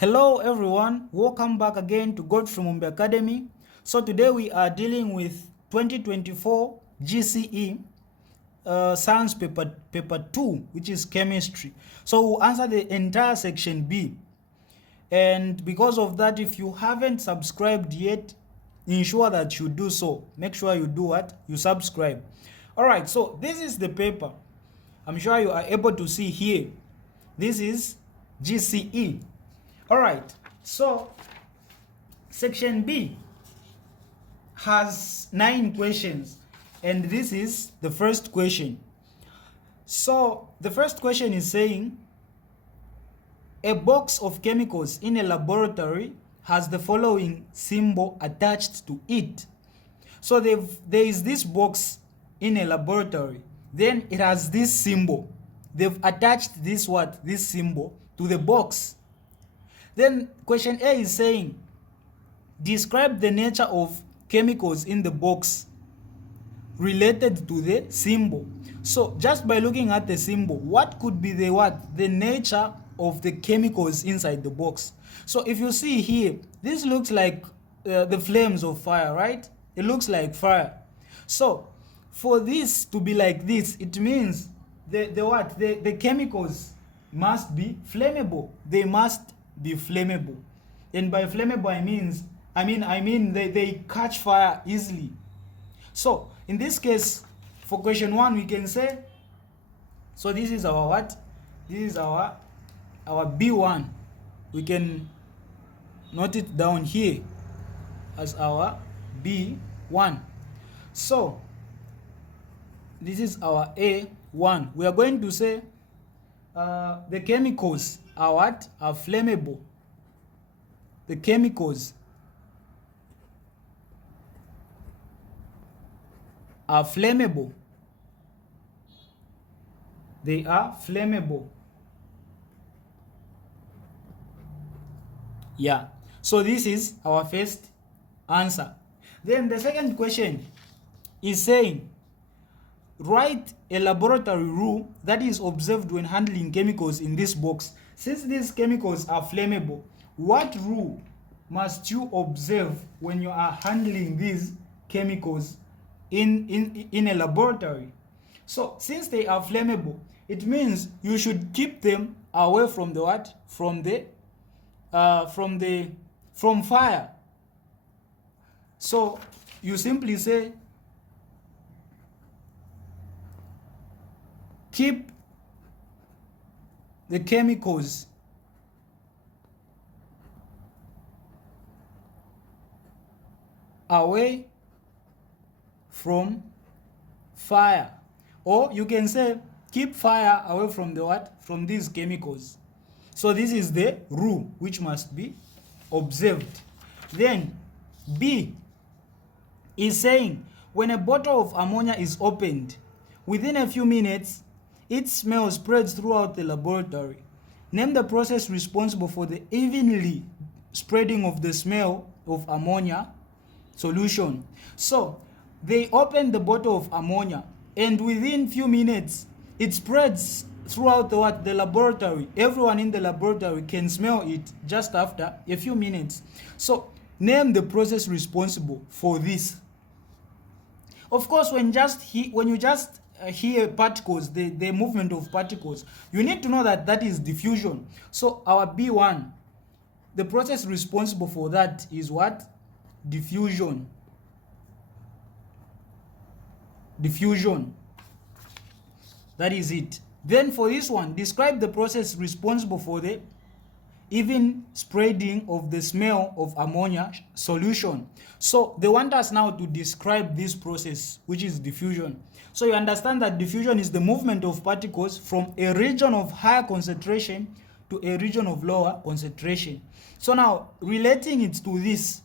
Hello everyone, welcome back again to Godfrey Mumbi Academy. So today we are dealing with 2024 GCE Science paper 2, which is chemistry. So we'll answer the entire section B. And because of that, if you haven't subscribed yet, ensure that you do so. Make sure you do what? You subscribe. Alright, so this is the paper. I'm sure you are able to see here. This is GCE. Alright, so section B has 9 questions, and this is the first question. So the first question is saying a box of chemicals in a laboratory has the following symbol attached to it. So there is this box in a laboratory, then it has this symbol. They've attached this symbol to the box. Then question A is saying, describe the nature of chemicals in the box related to the symbol. So just by looking at the symbol, what could be the nature of the chemicals inside the box? So if you see here, this looks like the flames of fire, right? It looks like fire. So for this to be like this, it means the chemicals must be flammable. They must be flammable. And by flammable I mean they catch fire easily. So in this case, for question 1, we can say, so this is our what? This is our B1. We can note it down here as our B1. So this is our A1. We are going to say the chemicals are what? Are flammable. The chemicals are flammable. They are flammable. Yeah. So this is our first answer. Then the second question is saying, write a laboratory rule that is observed when handling chemicals in this box. Since these chemicals are flammable, what rule must you observe when you are handling these chemicals in a laboratory? So since they are flammable, it means you should keep them away from the what? From fire. So you simply say, keep the chemicals away from fire. Or you can say, keep fire away from the what? From these chemicals. So this is the rule which must be observed. Then B is saying, when a bottle of ammonia is opened, within a few minutes, its smell spreads throughout the laboratory. Name the process responsible for the evenly spreading of the smell of ammonia solution. So they open the bottle of ammonia, and within few minutes it spreads throughout the laboratory. Everyone in the laboratory can smell it just after a few minutes. So name the process responsible for this. Of course, when you just hear particles, the movement of particles, you need to know that is diffusion. So our B1, the process responsible for that is what? Diffusion. Diffusion. That is it. Then for this one, describe the process responsible for the even spreading of the smell of ammonia solution. So they want us now to describe this process, which is diffusion. So you understand that diffusion is the movement of particles from a region of higher concentration to a region of lower concentration. So now, relating it to this,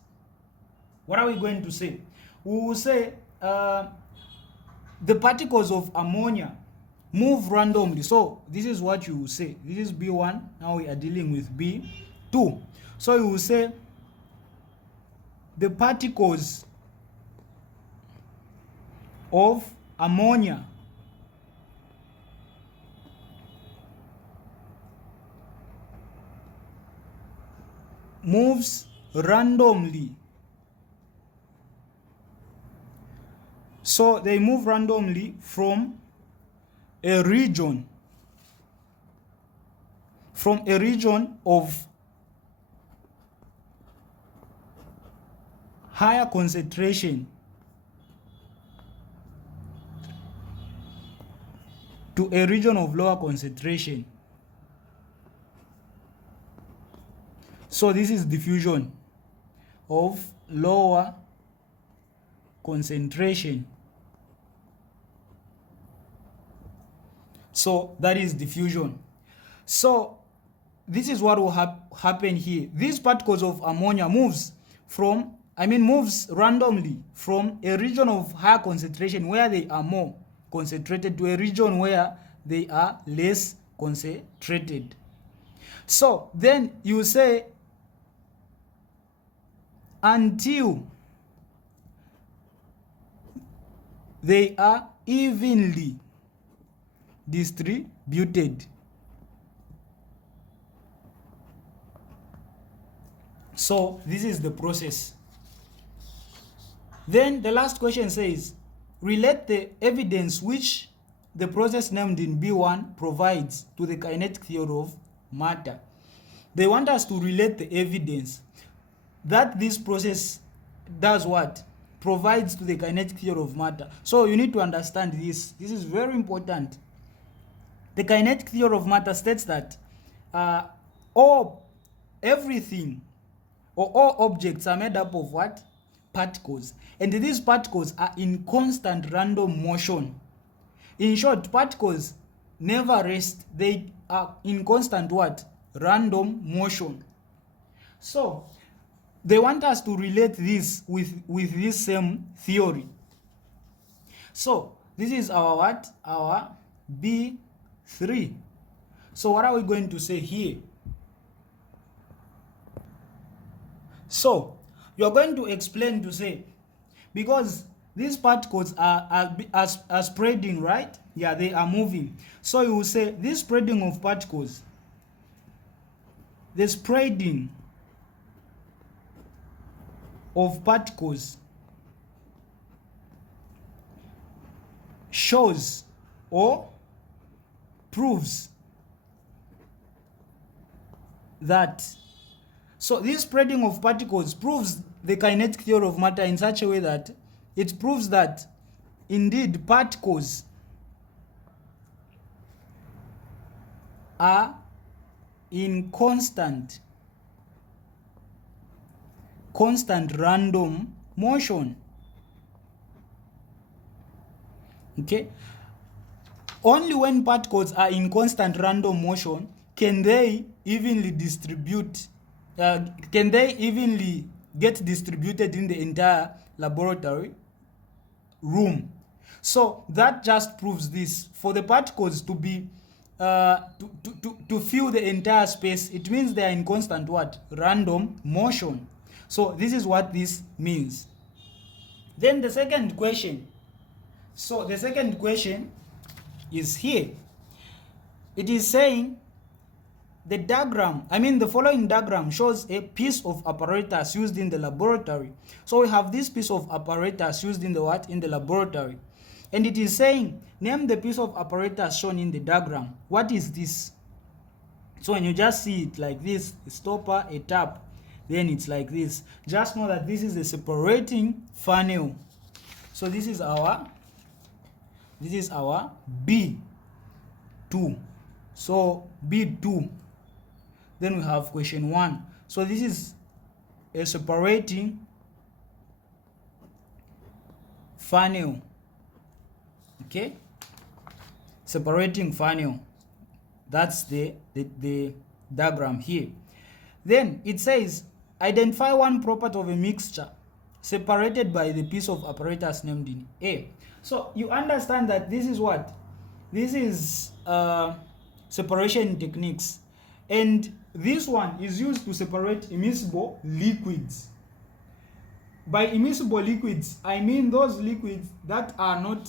what are we going to say? We will say the particles of ammonia move randomly. So this is what you will say. This is B1. Now we are dealing with B2. So you will say the particles of ammonia moves randomly. So they move randomly from a region of higher concentration to a region of lower concentration. So this is diffusion of lower concentration. So that is diffusion. So this is what will happen here. These particles of ammonia moves randomly from a region of higher concentration where they are more concentrated to a region where they are less concentrated. So then you say until they are evenly distributed. So this is the process. Then the last question says, relate the evidence which the process named in B1 provides to the kinetic theory of matter. They want us to relate the evidence that this process does what? Provides to the kinetic theory of matter. So you need to understand this. This is very important. The kinetic theory of matter states that everything or all objects are made up of what? Particles. And these particles are in constant random motion. In short, particles never rest. They are in constant what? Random motion. So they want us to relate this with this same theory. So this is our what? Our B3. So what are we going to say here? So you are going to explain to say, because these particles are spreading, right? Yeah, they are moving. So you will say this spreading of particles, the spreading of particles shows or proves that. So this spreading of particles proves the kinetic theory of matter in such a way that it proves that indeed particles are in constant random motion. Okay, only when particles are in constant random motion can they evenly distribute, can they evenly get distributed in the entire laboratory room. So that just proves this. For the particles to be to fill the entire space, it means they are in constant what? Random motion. So this is what this means. Then the second question. So the second question is here. It is saying the following diagram shows a piece of apparatus used in the laboratory. So we have this piece of apparatus used in the what? In the laboratory. And it is saying, name the piece of apparatus shown in the diagram. What is this? So when you just see it like this, a stopper, a tap, then it's like this. Just know that this is a separating funnel. So this is our B2. So B2. Then we have question 1. So this is a separating funnel. Okay, separating funnel. That's the diagram here. Then it says identify one property of a mixture separated by the piece of apparatus named in A. So you understand that this is what? This is separation techniques, and this one is used to separate immiscible liquids. By immiscible liquids, I mean those liquids that are not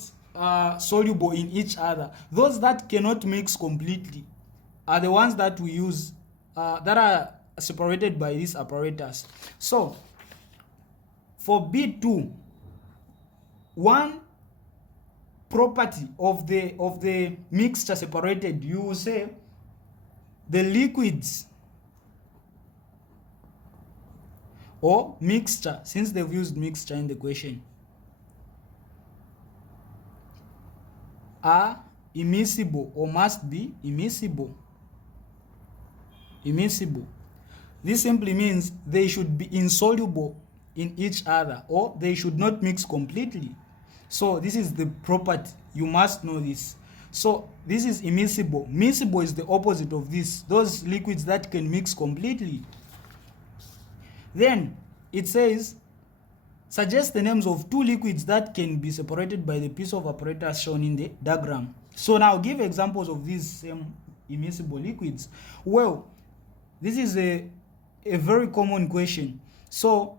soluble in each other. Those that cannot mix completely are the ones that we use, that are separated by this apparatus. So for B2, one property of the mixture separated, you will say the liquids or mixture, since they've used mixture in the question, are immiscible or must be immiscible. This simply means they should be insoluble in each other, or they should not mix completely. So this is the property, you must know this. So this is immiscible. Miscible is the opposite of this, those liquids that can mix completely. Then it says, suggest the names of two liquids that can be separated by the piece of apparatus shown in the diagram. So now give examples of these same immiscible liquids. Well, this is a very common question. So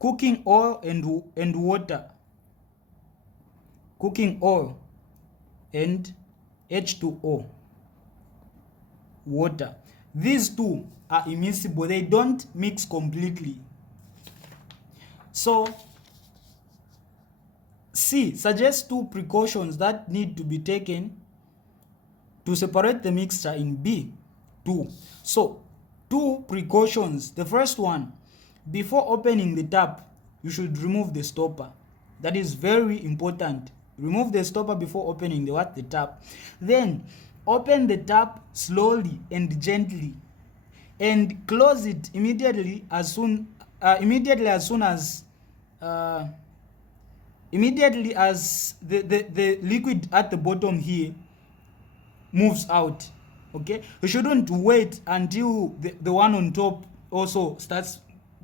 cooking oil and water, cooking oil and H2O, water, these two are immiscible, they don't mix completely. So C, suggest two precautions that need to be taken to separate the mixture in B2. So two precautions. The first one, before opening the tap, you should remove the stopper. That is very important. Remove the stopper before opening the tap. Then open the tap slowly and gently, and close it immediately as soon as the liquid at the bottom here moves out. Okay, you shouldn't wait until the one on top also starts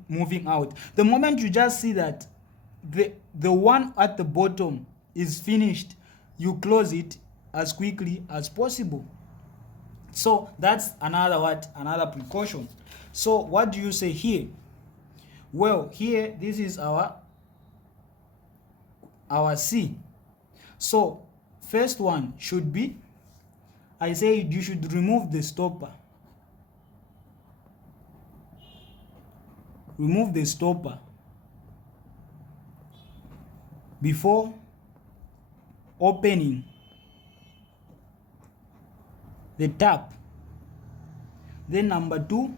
moving out. The moment you just see that the one at the bottom is finished, you close it as quickly as possible. So that's another precaution. So what do you say here? Well, here this is our C. So first one should be, I say you should remove the stopper. Remove the stopper before opening the tap. Then number 2,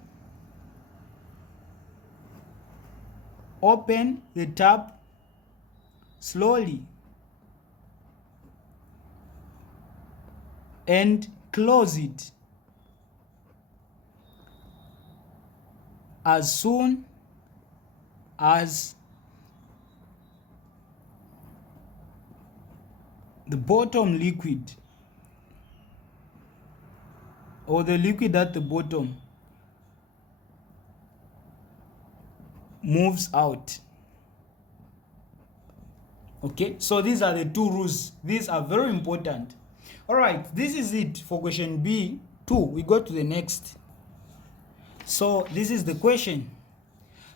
open the tap slowly and close it as soon as the bottom liquid or the liquid at the bottom moves out. Okay, so these are the two rules. These are very important. All right, this is it for question B2. We go to the next. So this is the question.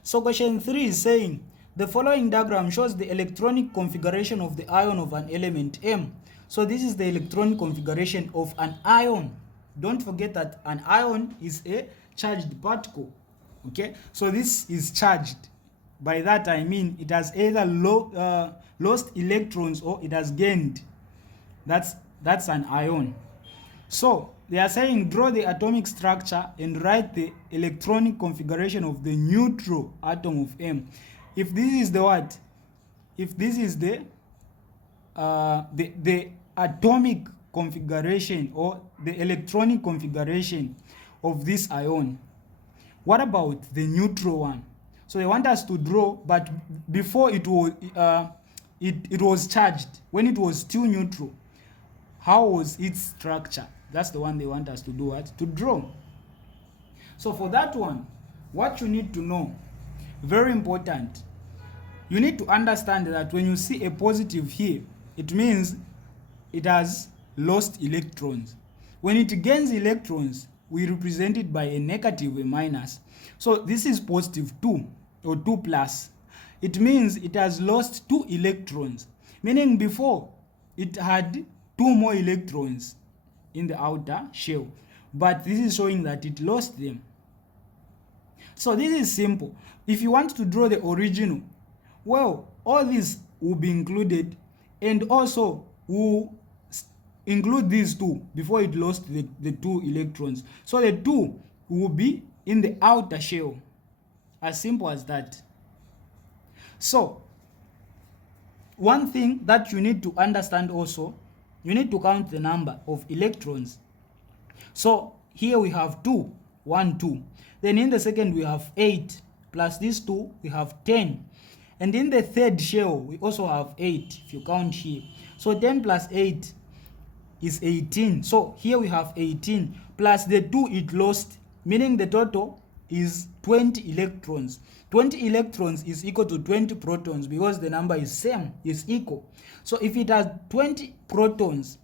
So question 3 is saying, the following diagram shows the electronic configuration of the ion of an element M. So this is the electronic configuration of an ion. Don't forget that an ion is a charged particle. Okay, so this is charged. By that I mean it has either lost electrons or it has gained. That's an ion. So they are saying draw the atomic structure and write the electronic configuration of the neutral atom of M. If this is the what? If this is the atomic configuration or the electronic configuration of this ion, what about the neutral one? So they want us to draw, but before it was charged, when it was still neutral, how was its structure? That's the one they want us to do, what? To draw. So for that one, what you need to know, very important, you need to understand that when you see a positive here, it means it has lost electrons. When it gains electrons, we represent it by a negative, a minus. So this is positive 2 or 2 plus. It means it has lost 2 electrons, meaning before it had 2 more electrons in the outer shell, but this is showing that it lost them. So this is simple. If you want to draw the original, well, all these will be included, and also we'll include these two before it lost the 2 electrons. So the 2 will be in the outer shell. As simple as that. So one thing that you need to understand also, you need to count the number of electrons. So here we have 2, 1, 2. Then in the second we have 8, plus these 2 we have 10. And in the third shell we also have 8, if you count here. So 10 plus 8 is 18. So here we have 18 plus the 2 it lost, meaning the total is 20 electrons. 20 electrons is equal to 20 protons because the number is same, is equal. So if it has 20 protons,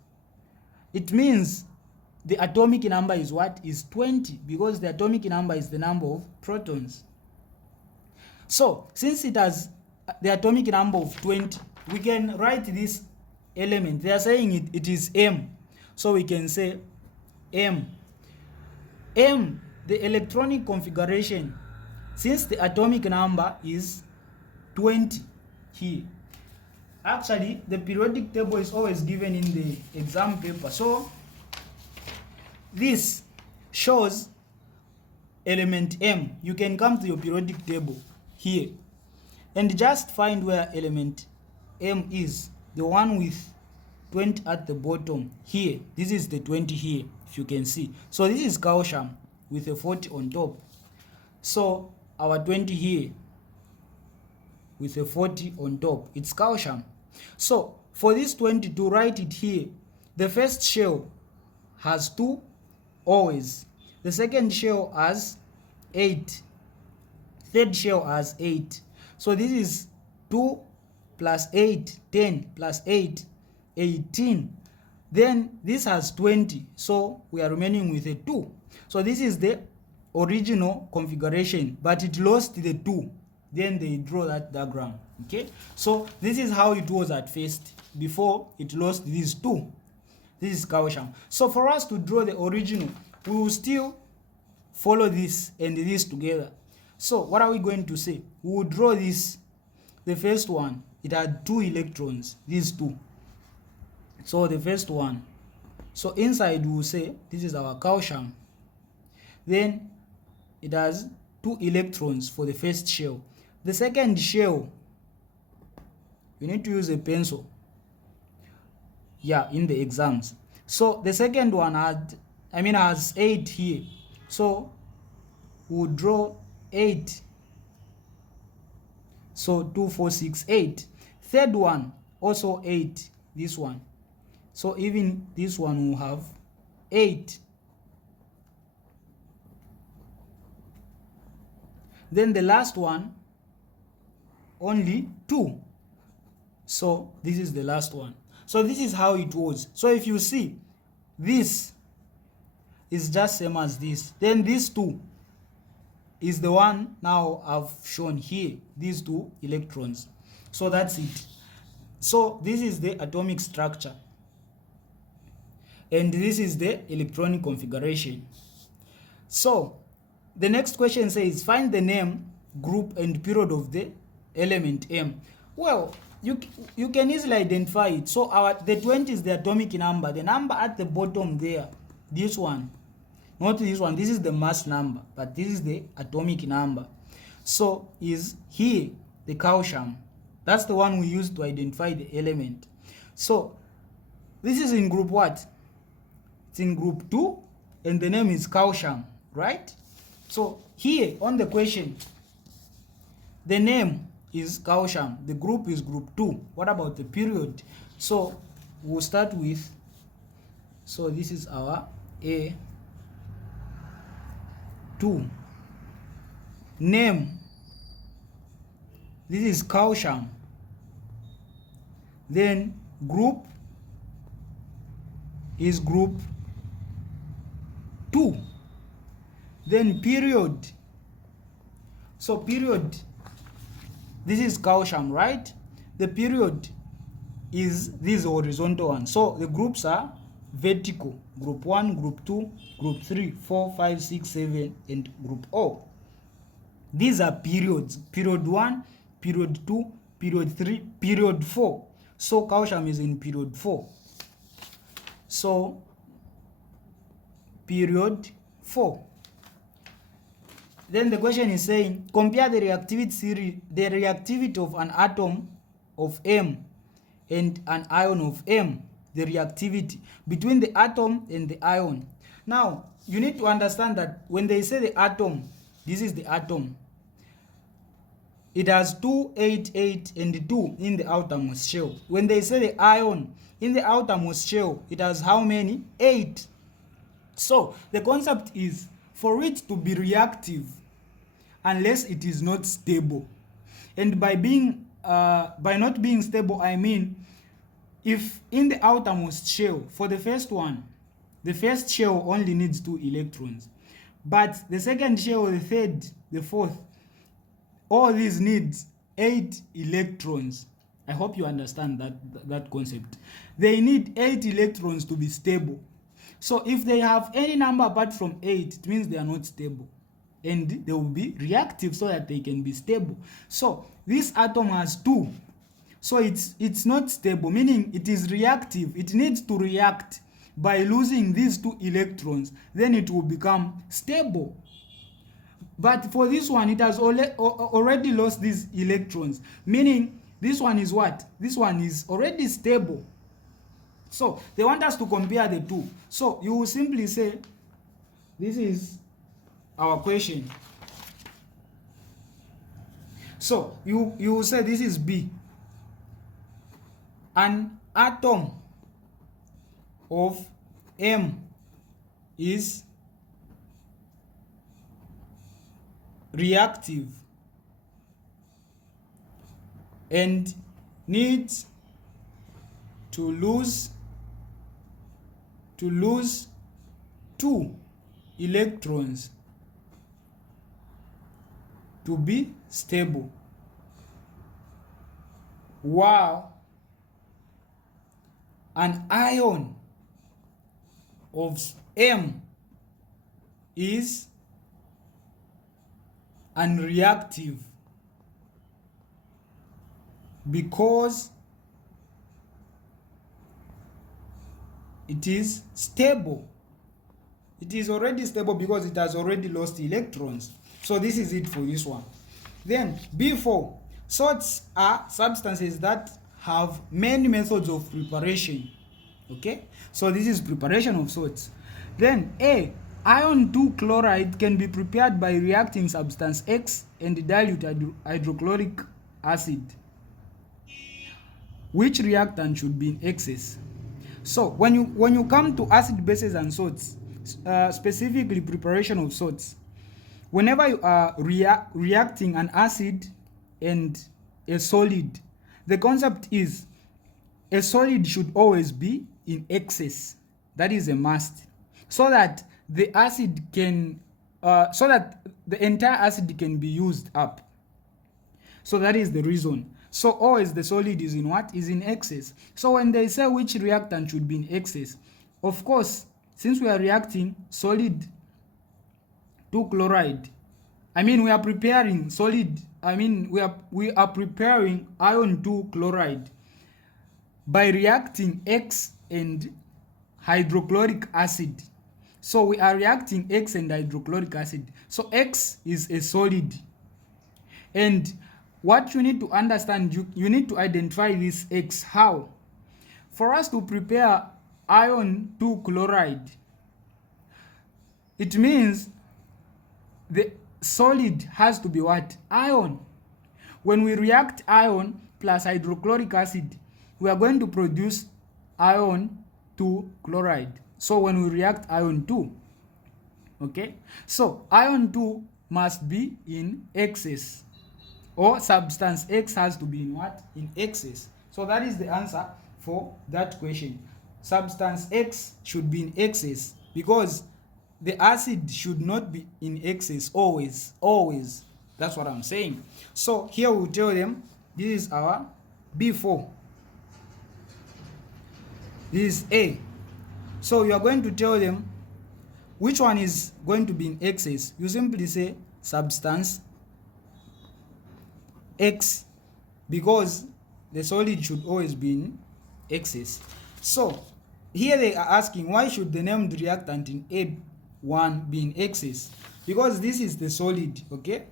it means the atomic number is what? Is 20, because the atomic number is the number of protons. So since it has the atomic number of 20, we can write this element. They are saying it is M. So we can say M. M, the electronic configuration, since the atomic number is 20 here. Actually, the periodic table is always given in the exam paper. So this shows element M. You can come to your periodic table here and just find where element M is, the one with 20 at the bottom here. This is the 20 here, if you can see. So this is calcium with a 40 on top. So our 20 here with a 40 on top, it's calcium. So for this 20 to write it here, the first shell has 2 always, the second shell has 8, third shell has 8. So this is 2 plus 8, 10 plus 8, 18. Then this has 20, so we are remaining with a 2. So this is the original configuration, but it lost the 2. Then they draw that diagram. Okay, so this is how it was at first before it lost these 2. This is calcium. So for us to draw the original, we will still follow this and this together. So what are we going to say? We will draw this. The first one, it had 2 electrons, these 2. So the first one, so inside we will say this is our calcium. Then it has 2 electrons for the first shell. The second shell, you need to use a pencil, in the exams. So the second one has 8 here. So we'll draw 8. So 2, 4, 6, 8. Third one also 8, this one. So even this one will have 8. Then the last one only 2. So this is the last one. So this is how it was. So if you see, this is just same as this. Then these 2 is the one now I've shown here, these 2 electrons. So that's it. So this is the atomic structure, and this is the electronic configuration. So the next question says find the name, group and period of the element M. Well, you can easily identify it. So the 20 is the atomic number. The number at the bottom there, this one, not this one, this is the mass number, but this is the atomic number. So is here the calcium. That's the one we use to identify the element. So this is in group what? It's in group 2 and the name is calcium, right? So here on the question, the name is calcium, the group is group 2. What about the period? So we'll start with, so this is our A2. Name, this is calcium. Then group is group 2. Then period, so period, this is calcium, right? The period is this horizontal one. So the groups are vertical, group 1, group 2, group 3, 4, 5, 6, 7, and group O. These are periods. Period 1, period 2, period 3, period 4. So calcium is in period 4. So period 4. Then the question is saying, compare the reactivity of an atom of M and an ion of M, the reactivity between the atom and the ion. Now, you need to understand that when they say the atom, this is the atom. It has 2, 8, 8, and 2 in the outermost shell. When they say the ion, in the outermost shell, it has how many? 8. So, the concept is for it to be reactive, unless it is not stable. And by not being stable, I mean if in the outermost shell, for the first one, the first shell only needs 2 electrons, but the second shell, the third, the fourth, all these needs 8 electrons. I hope you understand that concept. They need 8 electrons to be stable. So if they have any number apart from 8, it means they are not stable, and they will be reactive so that they can be stable. So this atom has 2, so it's not stable, meaning it is reactive. It needs to react by losing these 2 electrons, then it will become stable. But for this one, it has already lost these electrons, meaning this one is what? This one is already stable. So they want us to compare the two. So you will simply say, this is our question. So you will say this is B. An atom of M is reactive and needs to lose 2 electrons to be stable, while an ion of M is unreactive because it is stable. It is already stable because it has already lost electrons. So this is it for this one. Then B4, salts are substances that have many methods of preparation. Okay, so this is preparation of salts. Then A, iron 2 chloride can be prepared by reacting substance X and dilute hydrochloric acid. Which reactant should be in excess? So when you come to acid bases and salts, specifically preparation of salts, whenever you are reacting an acid and a solid, the concept is a solid should always be in excess. That is a must, so that the acid can so that the entire acid can be used up. So that is the reason. So always the solid is in what? Is in excess. So when they say which reactant should be in excess, of course, since we are reacting solid 2 chloride, I mean we are preparing solid, I mean we are preparing iron 2 chloride by reacting X and hydrochloric acid. So we are reacting X and hydrochloric acid. So X is a solid. And what you need to understand, you need to identify this X. How? For us to prepare iron 2 chloride, it means the solid has to be what? Iron. When we react iron plus hydrochloric acid, we are going to produce iron 2 chloride. So when we react iron 2, okay, so iron 2 must be in excess, or substance X has to be in what? In excess. So that is the answer for that question. Substance X should be in excess because the acid should not be in excess always. That's what I'm saying. So here we'll tell them this is our B4. This is A. So you are going to tell them which one is going to be in excess. You simply say substance X, because the solid should always be in excess. So here they are asking, why should the named reactant in A1 be in excess? Because this is the solid, okay,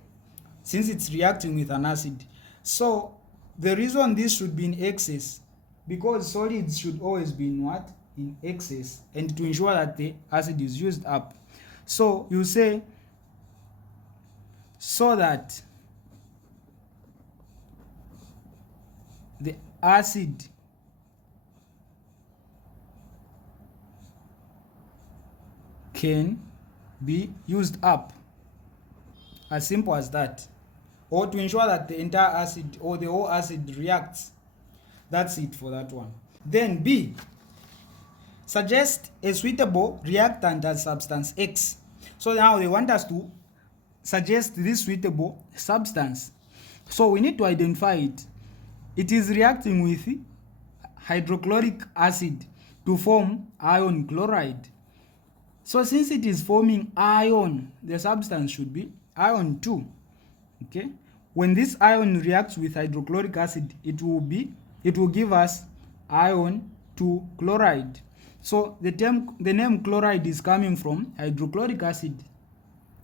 since it's reacting with an acid. So the reason this should be in excess, because solids should always be in what? In excess, and to ensure that the acid is used up. So you say, so that the acid can be used up. As simple as that. Or to ensure that the entire acid or the whole acid reacts. That's it for that one. Then B, suggest a suitable reactant as substance X. So now they want us to suggest this suitable substance. So we need to identify it. It is reacting with hydrochloric acid to form iron chloride. So since it is forming iron, the substance should be iron 2. Okay, when this iron reacts with hydrochloric acid, it will give us iron 2 chloride. So the name chloride is coming from hydrochloric acid.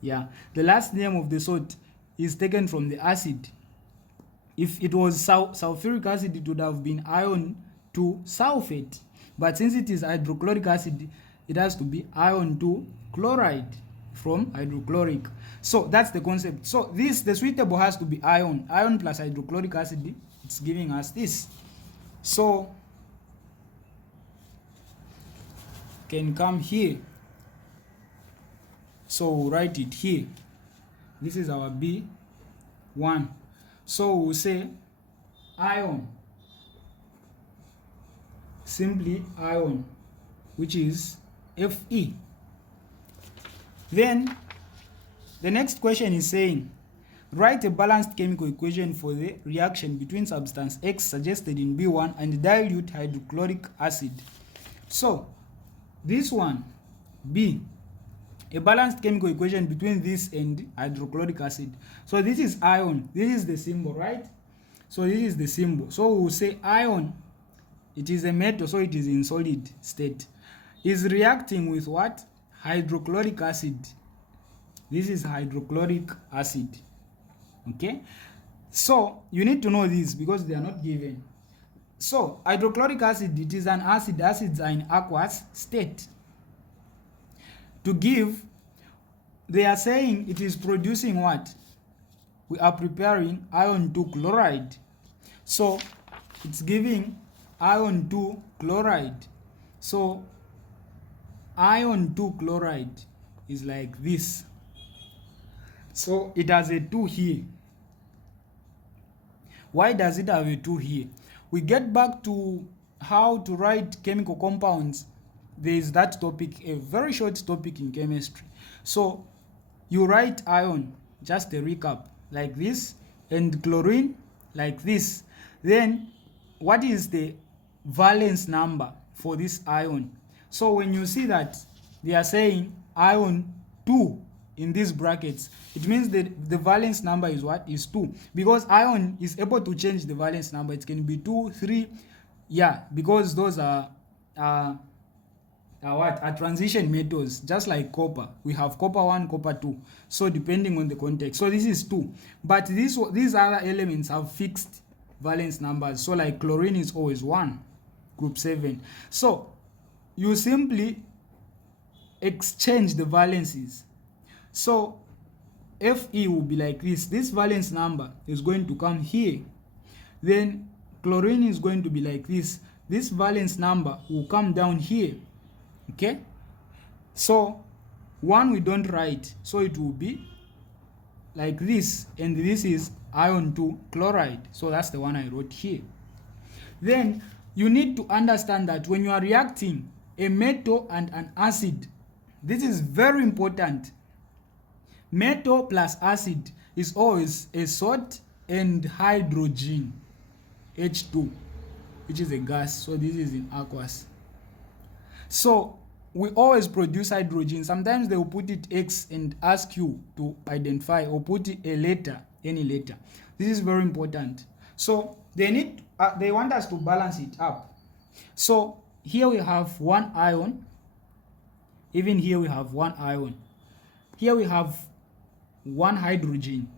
Yeah, the last name of the salt is taken from the acid. If it was sulfuric acid, it would have been iron 2 sulfate. But since it is hydrochloric acid, it has to be iron 2 chloride from hydrochloric. So that's the concept. So the suitable has to be iron. Iron plus hydrochloric acid, it's giving us this. So can come here. So we'll write it here. This is our B1. So we'll say iron, simply iron, which is Fe. Then the next question is saying, write a balanced chemical equation for the reaction between substance X suggested in B1 and dilute hydrochloric acid. So this one, B, a balanced chemical equation between this and hydrochloric acid. So this is iron. This is the symbol, right? So this is the symbol. So we'll say iron, it is a metal, so it is in solid state, is reacting with what? Hydrochloric acid. This is hydrochloric acid. Okay, so you need to know this because they are not given. So hydrochloric acid, it is an acid. Acids are in aqueous state. To give, they are saying it is producing what? We are preparing iron 2 chloride. So it's giving iron 2 chloride. So iron 2 chloride is like this. So it has a 2 here. Why does it have a 2 here? We get back to how to write chemical compounds. There is that topic, a very short topic in chemistry. So you write iron, just a recap, like this, and chlorine like this. Then what is the valence number for this iron? So when you see that they are saying iron 2 in these brackets, it means that the valence number is what? Is 2. Because iron is able to change the valence number. It can be 2, 3, yeah, because those are transition metals, just like copper. We have copper 1, copper 2. So depending on the context. So this is 2. But these other elements have fixed valence numbers. So like chlorine is always 1, group 7. So you simply exchange the valences. So Fe will be like this. This valence number is going to come here. Then chlorine is going to be like this. This valence number will come down here. Okay, so 1 we don't write, so it will be like this, and this is iron 2 chloride. So that's the one I wrote here. Then you need to understand that when you are reacting a metal and an acid, this is very important. Metal plus acid is always a salt and hydrogen, H2, which is a gas. So this is in aqueous. So we always produce hydrogen. Sometimes they will put it X and ask you to identify, or put a letter any letter. This is very important. So they want us to balance it up. So here we have one ion, even here we have one ion, here we have one hydrogen,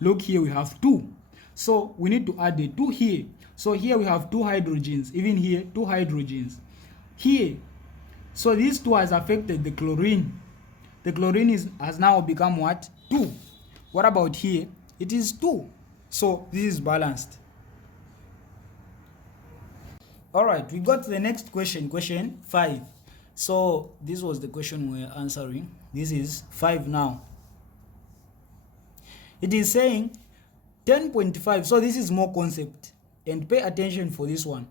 look here we have two, so we need to add the 2 here. So here we have 2 hydrogens, even here 2 hydrogens here. So these 2 has affected the chlorine. The chlorine has now become what? 2. What about here? It is 2. So this is balanced. Alright, we got to the next question, question 5. So this was the question we are answering. This is 5 now. It is saying 10.5. So this is more concept, and pay attention for this one.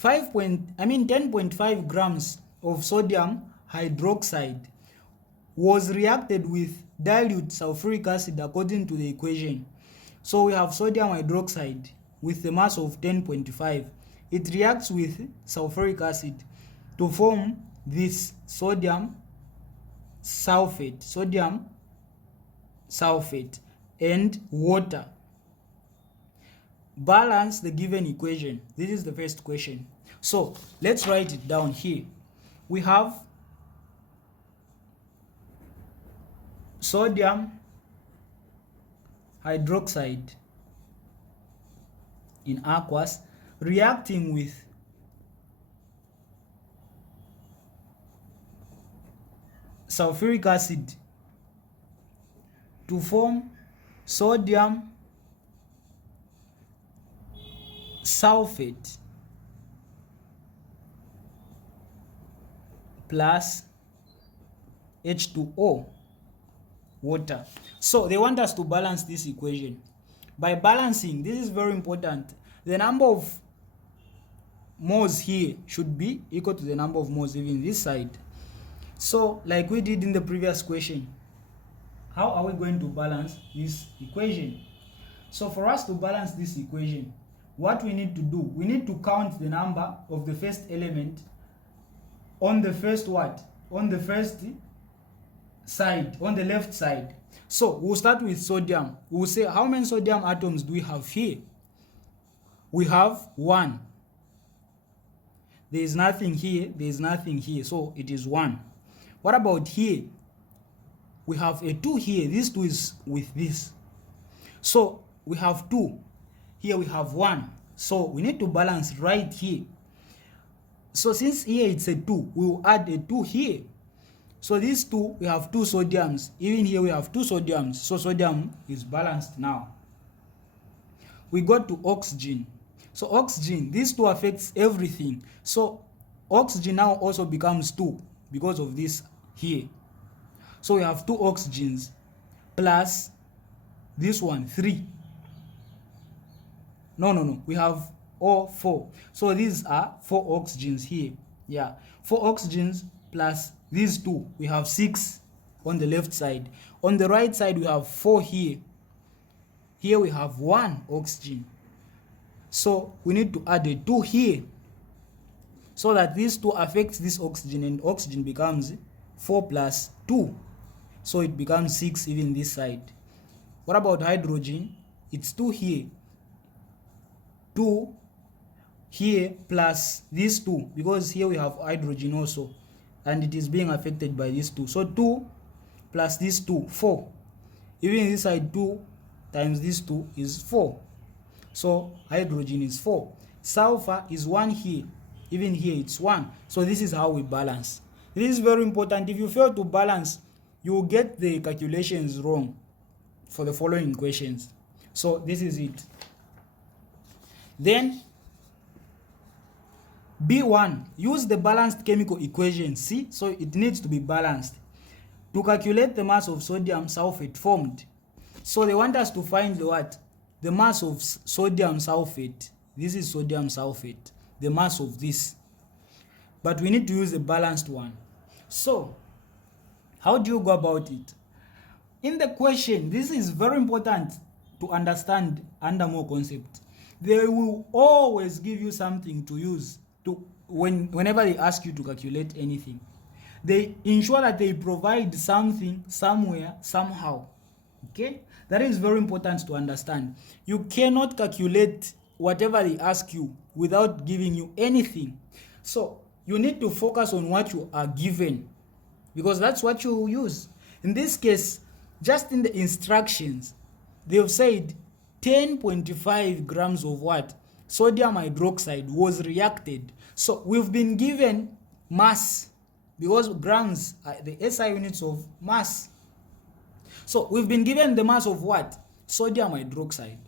10.5 grams of sodium hydroxide was reacted with dilute sulfuric acid according to the equation. So we have sodium hydroxide with the mass of 10.5. It reacts with sulfuric acid to form this sodium sulfate and water. Balance the given equation. This is the first question. So let's write it down here. We have sodium hydroxide in aqueous reacting with sulfuric acid to form sodium sulfate plus H2O, water. So they want us to balance this equation. By balancing, this is very important. The number of moles here should be equal to the number of moles even this side. So like we did in the previous question, how are we going to balance this equation? So for us to balance this equation, what we need to do, we need to count the number of the first element on the first what? On the first side, on the left side. So we'll start with sodium. We'll say how many sodium atoms do we have here? We have 1. There is nothing here, there is nothing here, so it is 1. What about here? We have a 2 here. This 2 is with this. So we have 2. Here we have 1. So we need to balance right here. So since here it's a 2, we will add a 2 here. So these 2, we have 2 sodiums. Even here we have 2 sodiums. So sodium is balanced now. We got to oxygen. So oxygen, these 2 affects everything. So oxygen now also becomes 2 because of this here. So we have 2 oxygens plus this one 3. No, we have all 4. So these are 4 oxygens here. Yeah, 4 oxygens plus these 2, we have 6 on the left side. On the right side we have 4 here. Here we have 1 oxygen. So we need to add a 2 here, so that these 2 affects this oxygen, and oxygen becomes 4 plus 2. So it becomes 6 even this side. What about hydrogen? It's 2 here, 2 here plus these 2, because here we have hydrogen also, and it is being affected by these 2. So 2 plus these 2, 4. Even this side 2 times this 2 is 4. So hydrogen is 4. Sulfur is 1 here. Even here it's 1. So this is how we balance. This is very important. If you fail to balance, you will get the calculations wrong for the following questions. So this is it. Then B1, use the balanced chemical equation. See, so it needs to be balanced to calculate the mass of sodium sulfate formed. So they want us to find the what? The mass of sodium sulfate. This is sodium sulfate, the mass of this. But we need to use a balanced one. So how do you go about it? In the question, this is very important to understand under more concept. They will always give you something to use to whenever they ask you to calculate anything. They ensure that they provide something somewhere, somehow. Okay? That is very important to understand. You cannot calculate whatever they ask you without giving you anything. So you need to focus on what you are given, because that's what you will use. In this case, just in the instructions, they've said 10.5 grams of what? Sodium hydroxide was reacted. So we've been given mass, because grams are the SI units of mass. So we've been given the mass of what? Sodium hydroxide.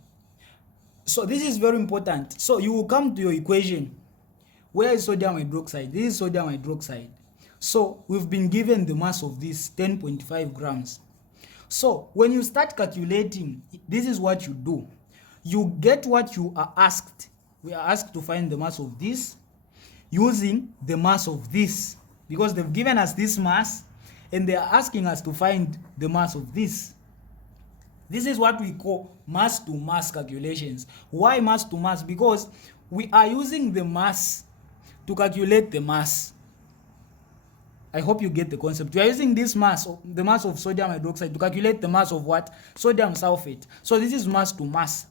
So this is very important. So you will come to your equation. Where is sodium hydroxide? This is sodium hydroxide. So we've been given the mass of this 10.5 grams. So when you start calculating, this is what you do. You get what you are asked. We are asked to find the mass of this using the mass of this, because they've given us this mass and they are asking us to find the mass of this. This is what we call mass to mass calculations. Why mass to mass? Because we are using the mass to calculate the mass. I hope you get the concept. We are using this mass, the mass of sodium hydroxide, to calculate the mass of what? Sodium sulfate. So this is mass to mass.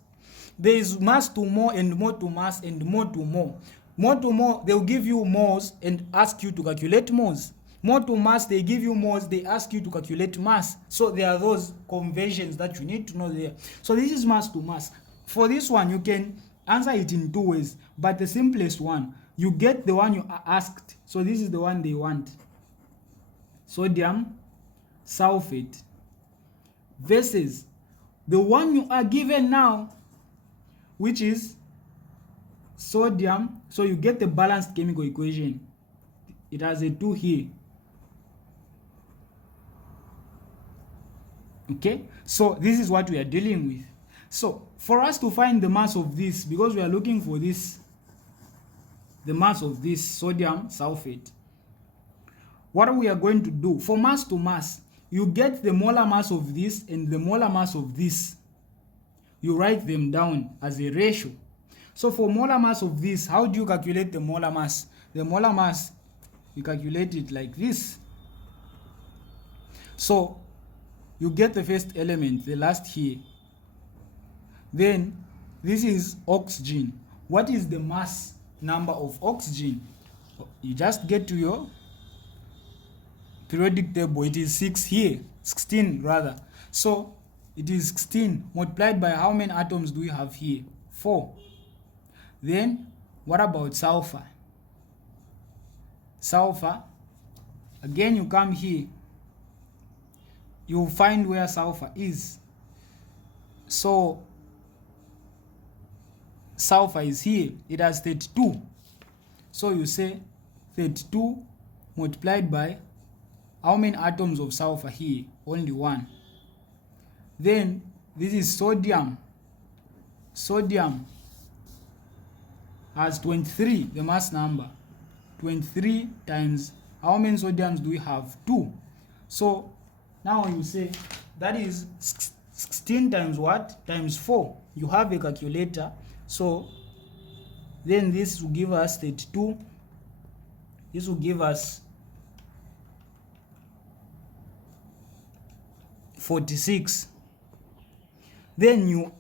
There is mass to mole and mole to mass and mole to mole. Mole to mole, they will give you moles and ask you to calculate moles. Mole to mass, they give you moles, they ask you to calculate mass. So there are those conversions that you need to know there. So this is mass to mass. For this one, you can answer it in two ways, but the simplest one, you get the one you are asked. So this is the one they want. Sodium sulfate versus the one you are given now, which is sodium. So you get the balanced chemical equation. It has a 2 here. Okay, so this is what we are dealing with. So for us to find the mass of this, because we are looking for this, the mass of this sodium sulfate, what we are going to do, for mass to mass, you get the molar mass of this and the molar mass of this. You write them down as a ratio. So for molar mass of this, how do you calculate the molar mass? The molar mass, you calculate it like this. So you get the first element, the last here. Then this is oxygen. What is the mass number of oxygen? You just get to your periodic table. It is 6 here, 16 rather. So it is 16 multiplied by how many atoms do we have here? 4. Then what about sulfur? Sulfur, again you come here, you find where sulfur is. So sulfur is here, it has 32. So you say 32 multiplied by how many atoms of sulfur here? Only 1. Then this is sodium. Sodium has 23, the mass number. 23 times how many sodiums do we have? 2. So now you say that is 16 times what? Times 4. You have a calculator. So then this will give us 32. This will give us 46. Then you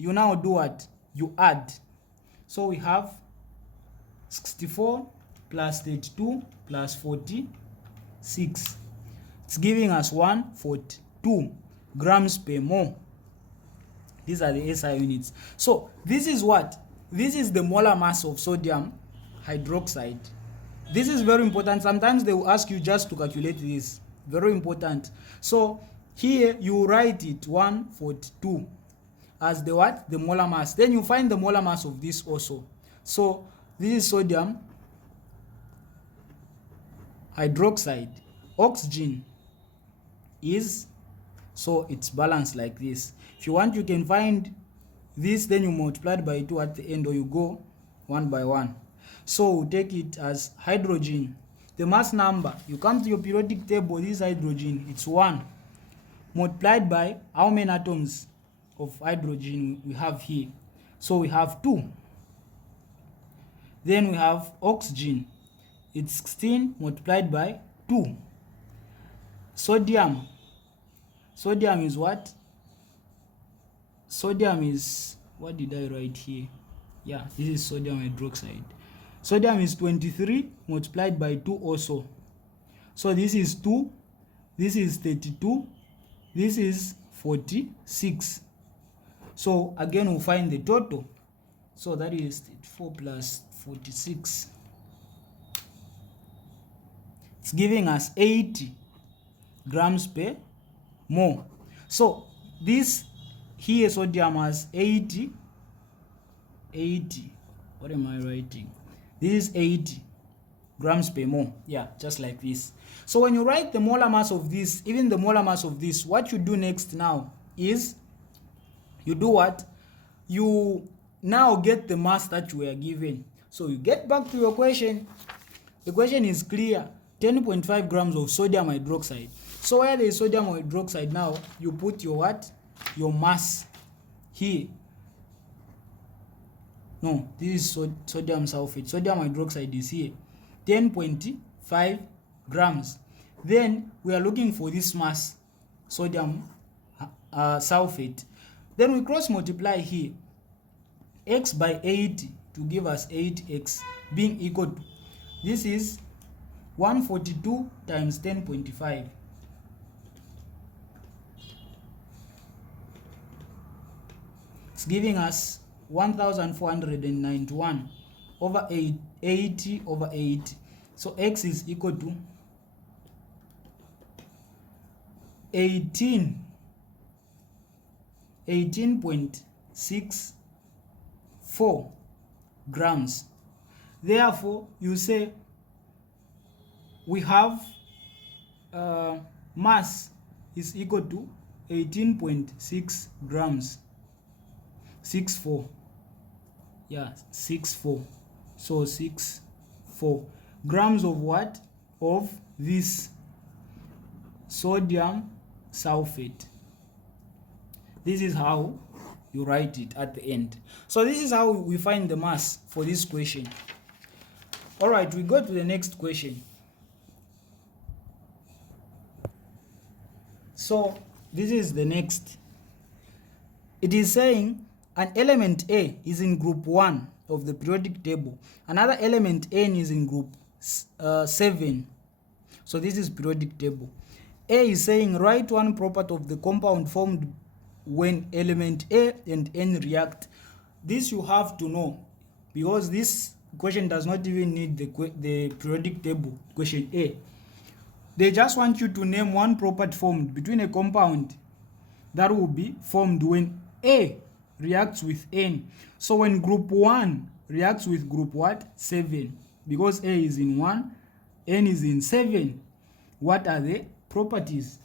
now do what? You add. So we have 64 plus 32 plus 46. It's giving us 142 grams per mole. These are the SI units. So this is what? This is the molar mass of sodium hydroxide. This is very important. Sometimes they will ask you just to calculate this. Very important. So here you write it 142 as the what? The molar mass. Then you find the molar mass of this also. So this is sodium hydroxide. Oxygen is, so it's balanced like this. If you want, you can find this, then you multiply it by 2 at the end, or you go one by one. So take it as hydrogen. The mass number, you come to your periodic table, this hydrogen, it's 1 multiplied by how many atoms of hydrogen we have here? So we have 2. Then we have oxygen, it's 16 multiplied by 2. Sodium is what? sodium is, what did I write here? Yeah, this is sodium hydroxide. Sodium is 23 multiplied by 2 also. So this is 2, this is 32, this is 46. So again we'll find the total. So that is 4 plus 46. It's giving us 80 grams per mole. So this here sodium has 80. What am I writing? This is 80 grams per mole. Yeah, just like this. So when you write the molar mass of this, even the molar mass of this, what you do next now is you do what? You now get the mass that you were given. So you get back to your question. The question is clear. 10.5 grams of sodium hydroxide. So where there is sodium hydroxide now, you put your what? Your mass here. No, this is sodium sulfate. Sodium hydroxide is here. 10.5 grams. Then we are looking for this mass, sodium sulfate. Then we cross multiply here. X by 80 to give us 8x being equal to, this is 142 times 10.5. It's giving us 1491 over 80 over 80. So x is equal to 18.64 grams. Therefore, you say we have mass is equal to 18.6 grams. 64. Yeah, 64. So 64 grams of what? Of this sodium sulfate. This is how you write it at the end. So this is how we find the mass for this question. All right, we go to the next question. So this is the next. It is saying an element A is in group 1 of the periodic table. Another element N is in group 7. So this is periodic table. A is saying write one property of the compound formed when element A and N react. This you have to know, because this question does not even need the periodic table question A. They just want you to name one property formed between a compound that will be formed when A reacts with N. So when group 1 reacts with group what? 7. Because A is in 1, N is in 7. What are the properties?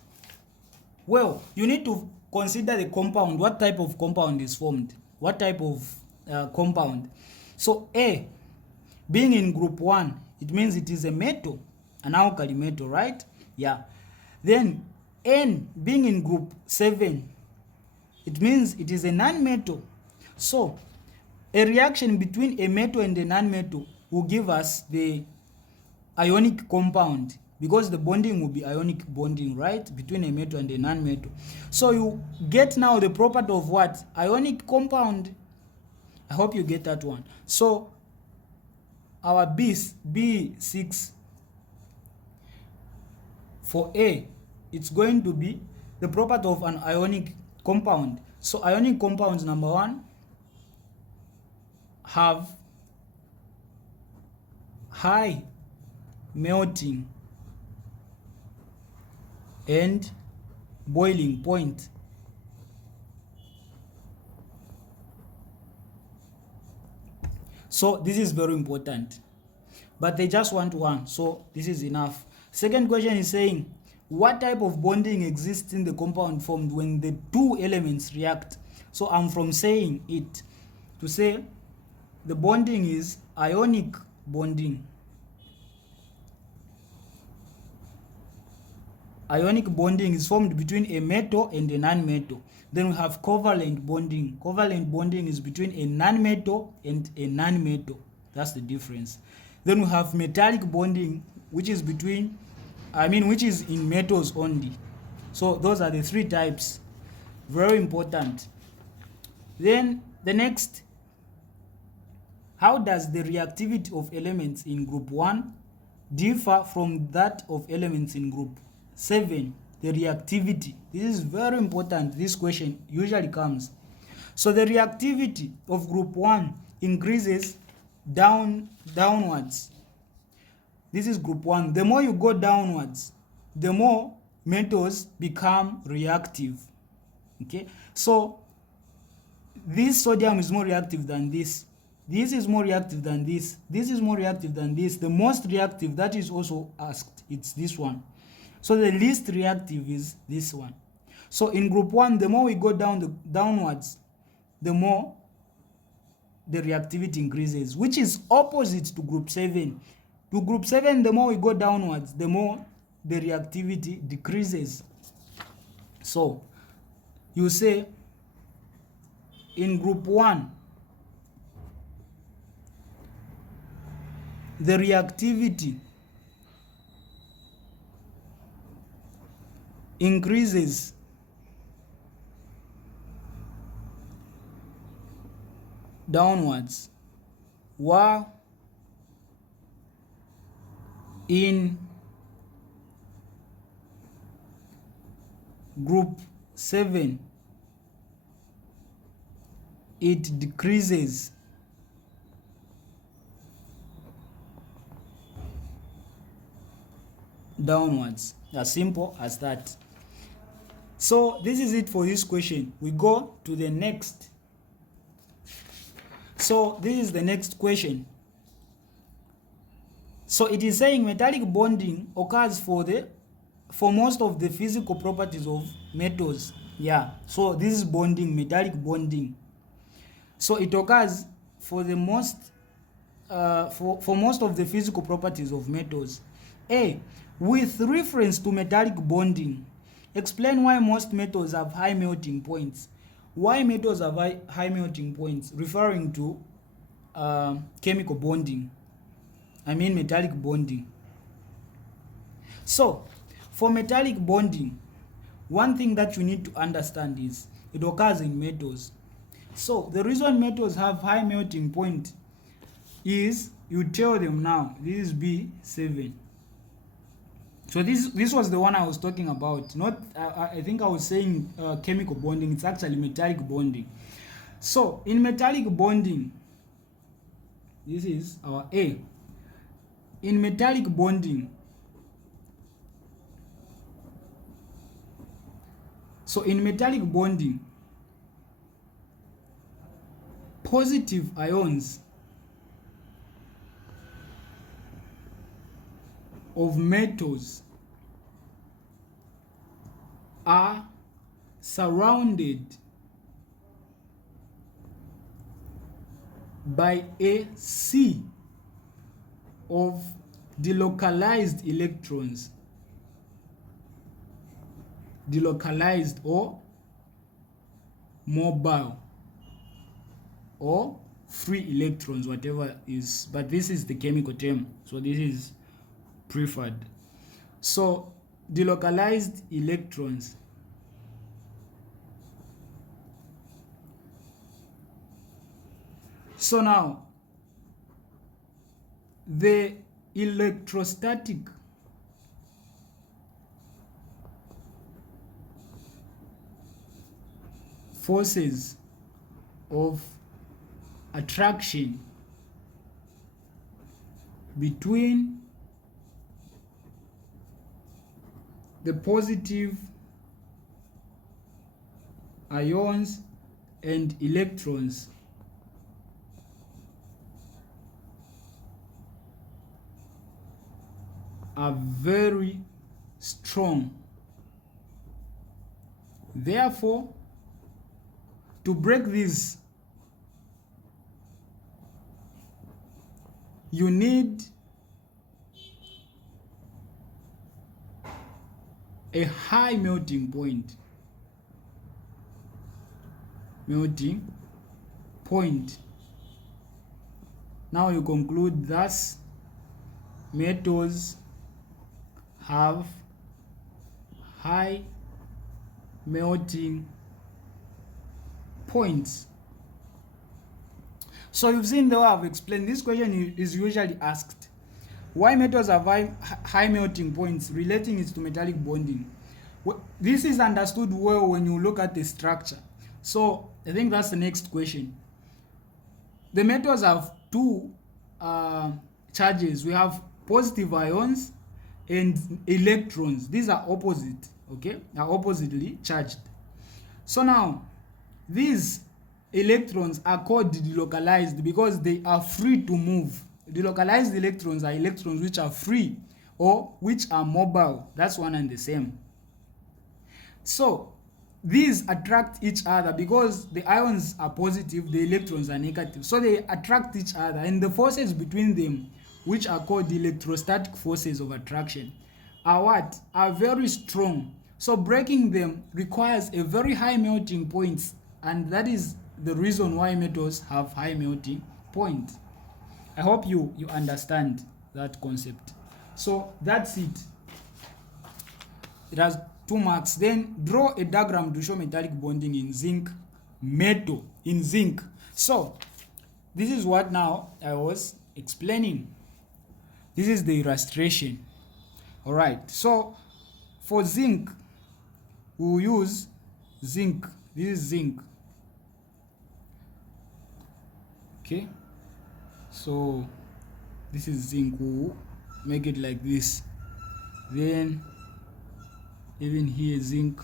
Well, you need to consider the compound. What type of compound is formed? What type of compound? So A being in group 1, it means it is a metal, an alkali metal, right? Yeah. Then N being in group 7, it means it is a non-metal. So a reaction between a metal and a non-metal will give us the ionic compound, because the bonding will be ionic bonding, right, between a metal and a non-metal. So you get now the property of what? Ionic compound. I hope you get that one. So our B6 for A, it's going to be the property of an ionic compound. So ionic compounds, number 1, have high melting and boiling point. So this is very important, but they just want one, so this is enough. Second question is saying what type of bonding exists in the compound formed when the two elements react. So I'm from saying it to say the bonding is ionic bonding. Ionic bonding is formed between a metal and a non-metal. Then we have covalent bonding. Covalent bonding is between a non-metal and a non-metal. That's the difference. Then we have metallic bonding, which is between, which is in metals only. So those are the 3 types. Very important. Then the next, how does the reactivity of elements in group 1 differ from that of elements in group 7? The reactivity. This is very important. This question usually comes. So the reactivity of group 1 increases downwards. This is group 1. The more you go downwards, the more metals become reactive. Okay? So this sodium is more reactive than this. This is more reactive than this. This is more reactive than this. The most reactive, that is also asked, it's this one. So the least reactive is this one. So in group 1, the more we go downwards, the more the reactivity increases, which is opposite to group 7. To group 7, the more we go downwards, the more the reactivity decreases. So you say in group 1, the reactivity increases downwards, while in group 7 it decreases downwards. As simple as that. So this is it for this question. We go to the next. So this is the next question. So it is saying metallic bonding occurs for most of the physical properties of metals. Yeah. So this is bonding, metallic bonding. So it occurs for the most for most of the physical properties of metals. A. With reference to metallic bonding, explain why most metals have high melting points. Why metals have high melting points? Referring to chemical bonding. I mean metallic bonding. So, for metallic bonding, one thing that you need to understand is it occurs in metals. So, the reason metals have high melting point is you tell them now, this is B7. So this was the one I was talking about. Not I think I was saying chemical bonding. It's actually metallic bonding. So in metallic bonding, this is our A. In metallic bonding, so in metallic bonding, positive ions of metals are surrounded by a sea of delocalized electrons, delocalized or mobile or free electrons, whatever is, but this is the chemical term, so this is preferred. So delocalized electrons so now the electrostatic forces of attraction between the positive ions and electrons are very strong. Therefore, to break this, you need a high melting point. Now you conclude thus metals have high melting points. So you've seen the way I've explained. This question is usually asked. Why metals have high melting points, relating it to metallic bonding. This is understood well when you look at the structure. So I think that's the next question. The metals have two charges. We have positive ions and electrons. These are opposite, okay? Are oppositely charged. So now, these electrons are called delocalized because they are free to move. Delocalized electrons are electrons which are free or which are mobile. That's one and the same. So these attract each other because the ions are positive, the electrons are negative. So they attract each other, and the forces between them, which are called the electrostatic forces of attraction, are what? Are very strong. So breaking them requires a very high melting point, and that is the reason why metals have high melting point. I hope you understand that concept. So that's it. It has 2 marks. Then draw a diagram to show metallic bonding in zinc metal, in zinc. So this is what now I was explaining. This is the illustration. All right. So for zinc, we'll use zinc. This is zinc. Okay. So this is zinc. We'll make it like this. Then even here zinc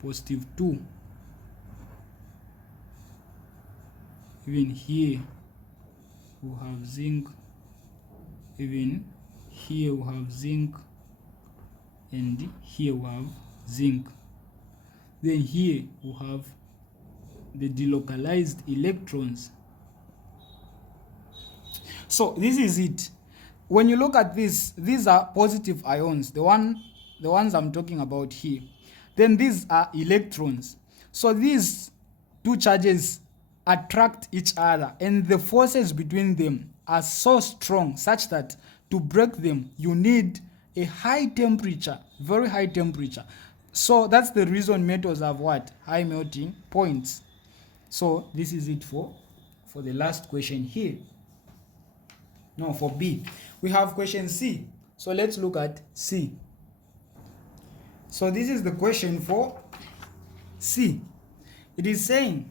positive 2. Even here we'll have zinc. Even here we'll have zinc. And here we'll have zinc. Then here we'll have the delocalized electrons. So this is it. When you look at this, these are positive ions, the ones I'm talking about here. Then these are electrons. So these two charges attract each other, and the forces between them are so strong such that to break them you need a high temperature, very high temperature. So that's the reason metals have what? High melting points. So this is it for the last question here. No, for B. We have question C. So let's look at C. So this is the question for C. It is saying,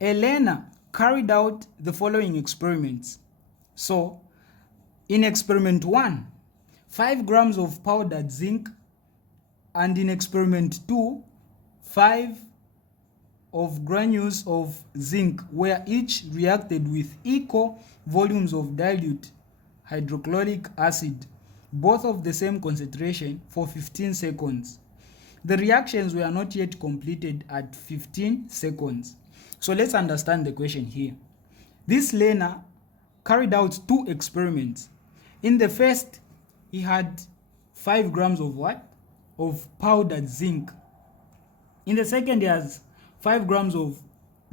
Elena carried out the following experiments. So in experiment 1, 5 grams of powdered zinc, and in experiment 2, 5 of granules of zinc were each reacted with equal volumes of dilute hydrochloric acid, both of the same concentration, for 15 seconds. The reactions were not yet completed at 15 seconds. So let's understand the question here. This learner carried out 2 experiments. In the first, he had 5 grams of what? Of powdered zinc. In the second, he has 5 grams of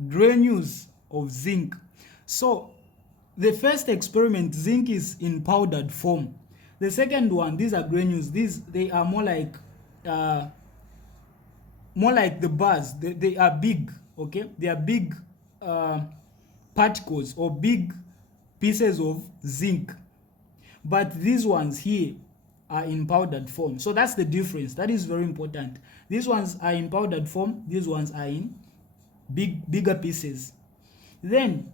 granules of zinc. So the first experiment, zinc is in powdered form. The second one, these are granules. They are more like the bars. They are big, okay? They are big particles or big pieces of zinc. But these ones here are in powdered form. So that's the difference. That is very important. These ones are in powdered form. These ones are in bigger pieces. Then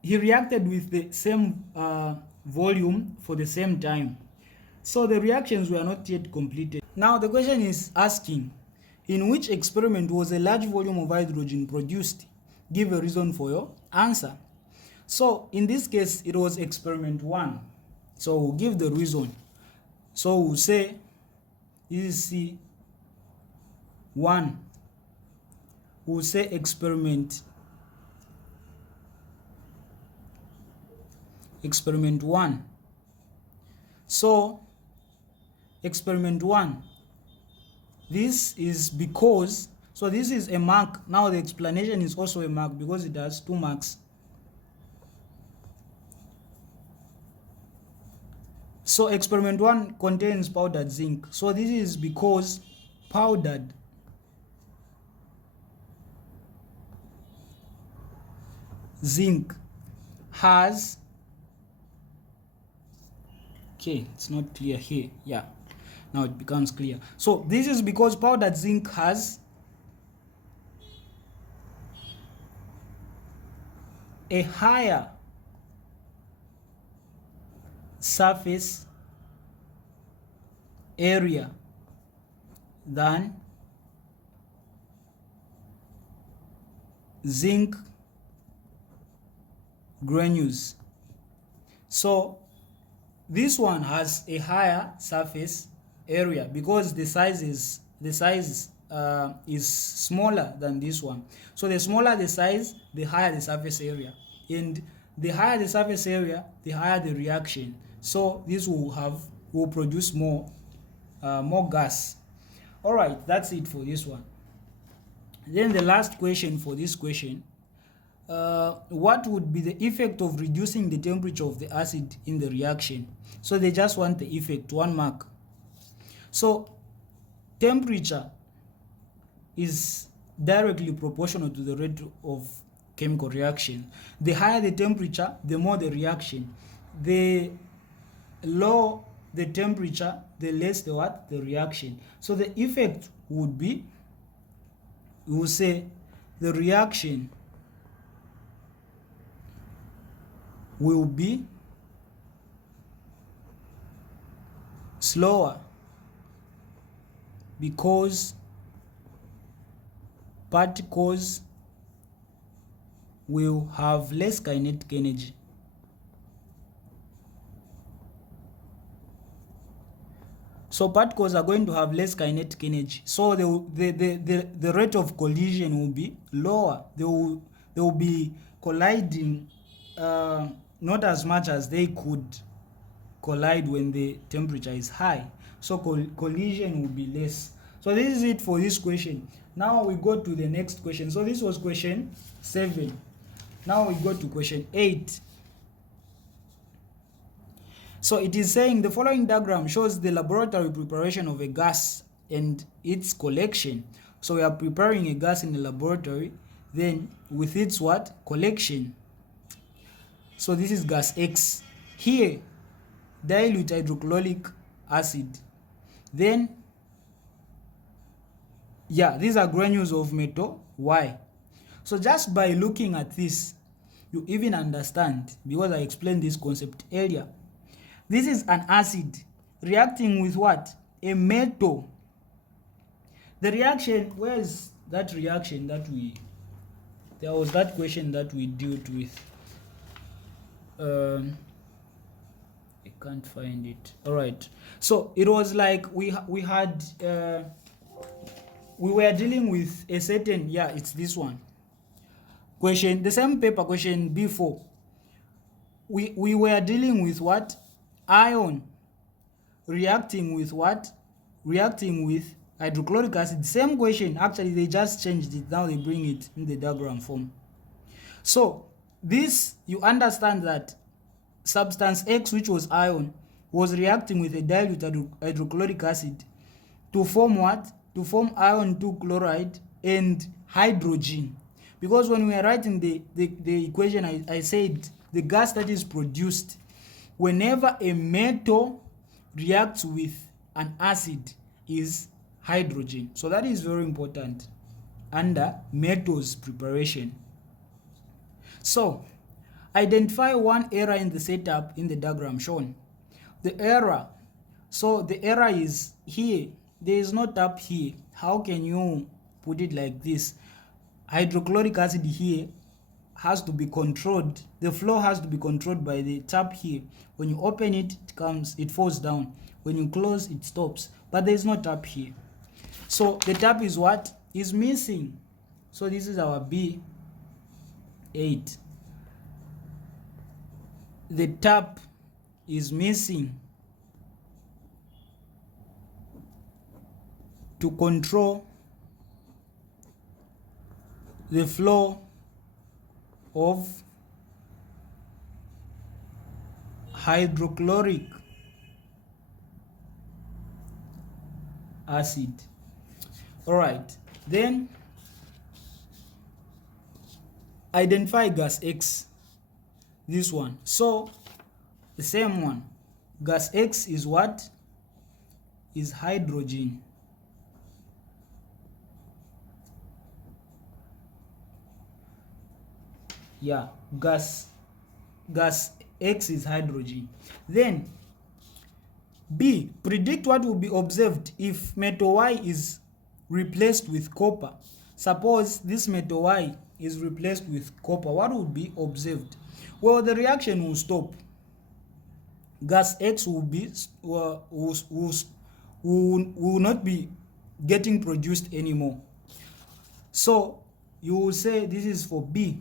he reacted with the same volume for the same time. So the reactions were not yet completed. Now the question is asking, in which experiment was a large volume of hydrogen produced? Give a reason for your answer. So in this case, it was experiment 1. So we'll give the reason. So we'll say this is C1. We'll say experiment 1. So experiment 1, this is because, so this is a mark. Now the explanation is also a mark because it has 2 marks. So experiment 1 contains powdered zinc. So this is because powdered zinc has, okay, it's not clear here, yeah, now it becomes clear. So this is because powdered zinc has a higher surface area than zinc granules. So this one has a higher surface area because the size is smaller than this one. So the smaller the size, the higher the surface area, and the higher the surface area, the higher the reaction. So this will produce more gas. All right, that's it for this one. Then the last question for this question, what would be the effect of reducing the temperature of the acid in the reaction? So they just want the effect, 1 mark. So temperature is directly proportional to the rate of chemical reaction. The higher the temperature, the more the reaction. The lower the temperature, the less the what? The reaction. So the effect would be, we will say the reaction will be slower because particles will have less kinetic energy. So particles are going to have less kinetic energy. So the rate of collision will be lower. They will be colliding not as much as they could collide when the temperature is high. So collision will be less. So this is it for this question. Now we go to the next question. So this was question 7. Now we go to question 8. So it is saying the following diagram shows the laboratory preparation of a gas and its collection. So we are preparing a gas in the laboratory, then with its what? Collection. So this is gas X. Here, dilute hydrochloric acid. Then, yeah, these are granules of metal Y. So just by looking at this, you even understand, because I explained this concept earlier. This is an acid reacting with what? A metal. The reaction, where is that reaction that there was that question that we dealt with. I can't find it. All right. So it was like we were dealing with a certain, yeah, it's this one. Question, the same paper, question B4. We were dealing with what? Ion reacting with what? Reacting with hydrochloric acid. Same question. Actually, they just changed it. Now they bring it in the diagram form. So this, you understand that substance X, which was ion, was reacting with a dilute hydrochloric acid to form what? To form iron 2 chloride and hydrogen. Because when we are writing the equation, I said the gas that is produced whenever a metal reacts with an acid is hydrogen. So that is very important under metals preparation. So identify one error in the setup in the diagram shown. The error, so the error is here. There is no tap here. How can you put it like this? Hydrochloric acid here has to be controlled. The flow has to be controlled by the tap here. When you open it, it falls down. When you close, it stops. But there is no tap here. So the tap is what? Is missing. So this is our B8. The tap is missing to control the flow of hydrochloric acid. All right, then identify gas X, this one. So the same one, gas X is what? Is hydrogen. Yeah, gas X is hydrogen. Then B, predict what will be observed if metal Y is replaced with copper. Suppose this metal Y is replaced with copper, what will be observed? Well, the reaction will stop. Gas X will not be getting produced anymore. So you will say this is for B.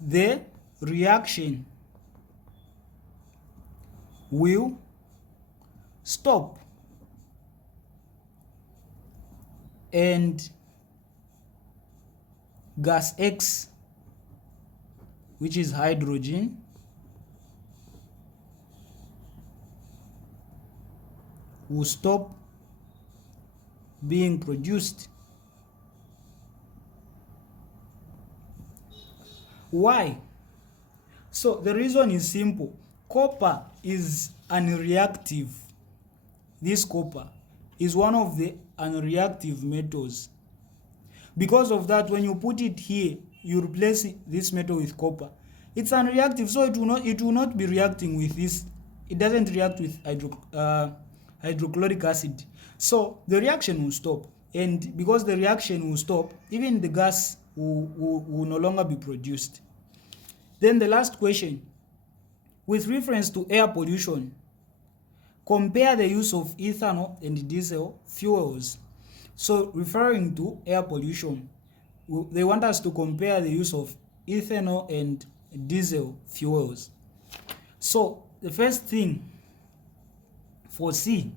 The reaction will stop and gas X, which is hydrogen, will stop being produced. Why? So the reason is simple. Copper is unreactive. This copper is one of the unreactive metals. Because of that, when you put it here, you replace this metal with copper. It's unreactive, so it will not be reacting with this. It doesn't react with hydrochloric acid. So the reaction will stop. And because the reaction will stop, even the gas will no longer be produced. Then the last question, with reference to air pollution, compare the use of ethanol and diesel fuels. So referring to air pollution, they want us to compare the use of ethanol and diesel fuels. So the first thing for C,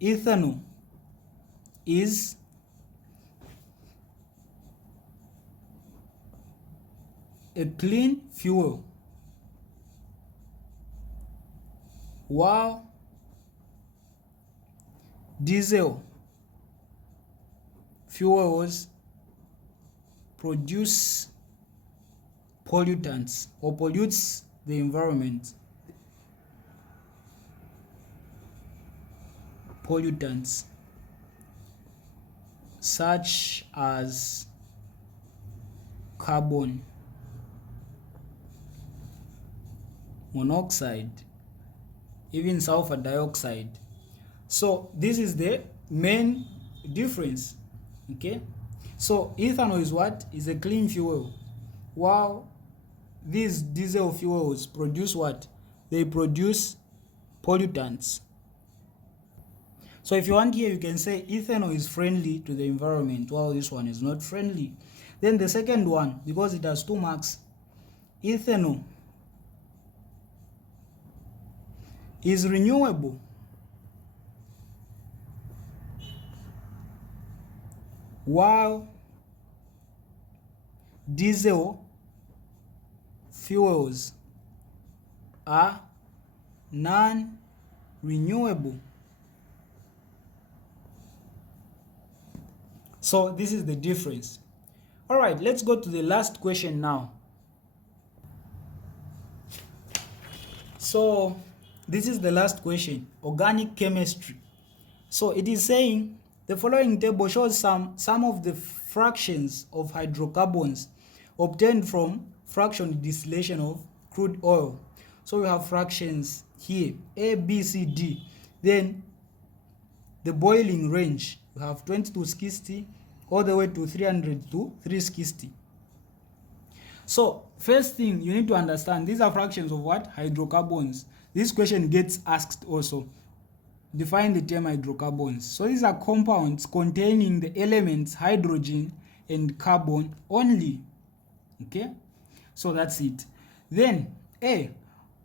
ethanol is a clean fuel, while diesel fuels produce pollutants or pollutes the environment. Pollutants such as carbon monoxide, even sulfur dioxide. So this is the main difference. Okay, so ethanol is what? Is a clean fuel, while these diesel fuels produce what? They produce pollutants. So if you want here, you can say ethanol is friendly to the environment, while this one is not friendly. Then the second one, because it has 2 marks, ethanol is renewable, while diesel fuels are non-renewable. So this is the difference. All right, let's go to the last question now. So this is the last question, organic chemistry. So it is saying the following table shows some of the fractions of hydrocarbons obtained from fraction distillation of crude oil. So we have fractions here, A, B, C, D. Then the boiling range, we have 20 to 60 all the way to 300 to 360. So first thing you need to understand, these are fractions of what? Hydrocarbons. This question gets asked also. Define the term hydrocarbons. So these are compounds containing the elements hydrogen and carbon only. Okay, so that's it. Then A,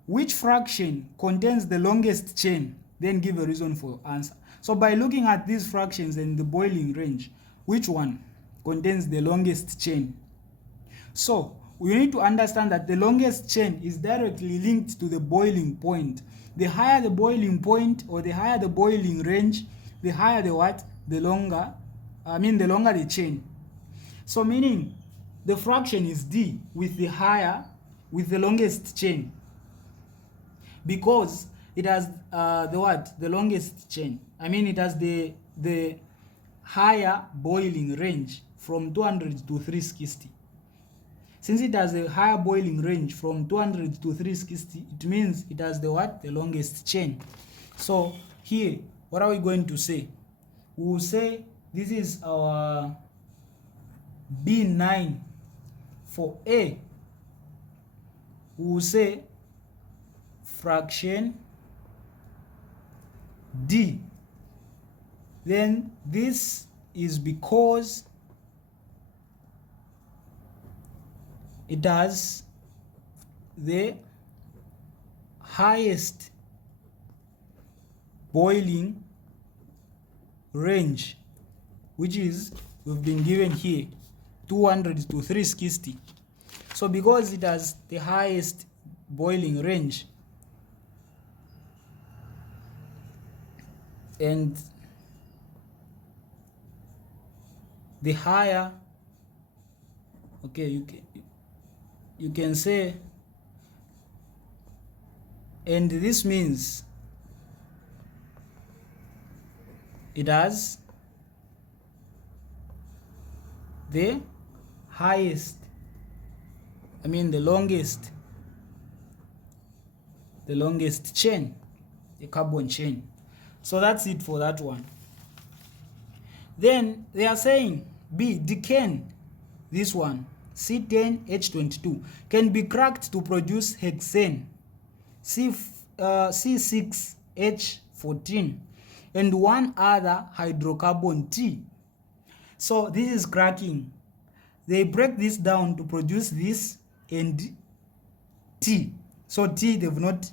which fraction contains the longest chain? Then give a reason for answer. So by looking at these fractions and the boiling range, which one contains the longest chain? So we need to understand that the longest chain is directly linked to the boiling point. The higher the boiling point or the higher the boiling range, the higher the what? The longer I mean the longer the chain. So meaning the fraction is D with the longest chain, because it has the longest chain. I mean it has the higher boiling range from 200 to 360. Since it has a higher boiling range from 200 to 360, it means it has the longest chain. So here, what are we going to say? We will say this is our B9. For A, we will say fraction D. Then this is because it has the highest boiling range, which is we've been given here 200 to 360. So because it has the highest boiling range and the higher, okay, you can say, and this means it has the highest, I mean the longest chain, the carbon chain. So that's it for that one. Then they are saying B, decane, this one, C10H22, can be cracked to produce hexane, C6H14, and one other hydrocarbon T. So this is cracking. They break this down to produce this and T. So T they've not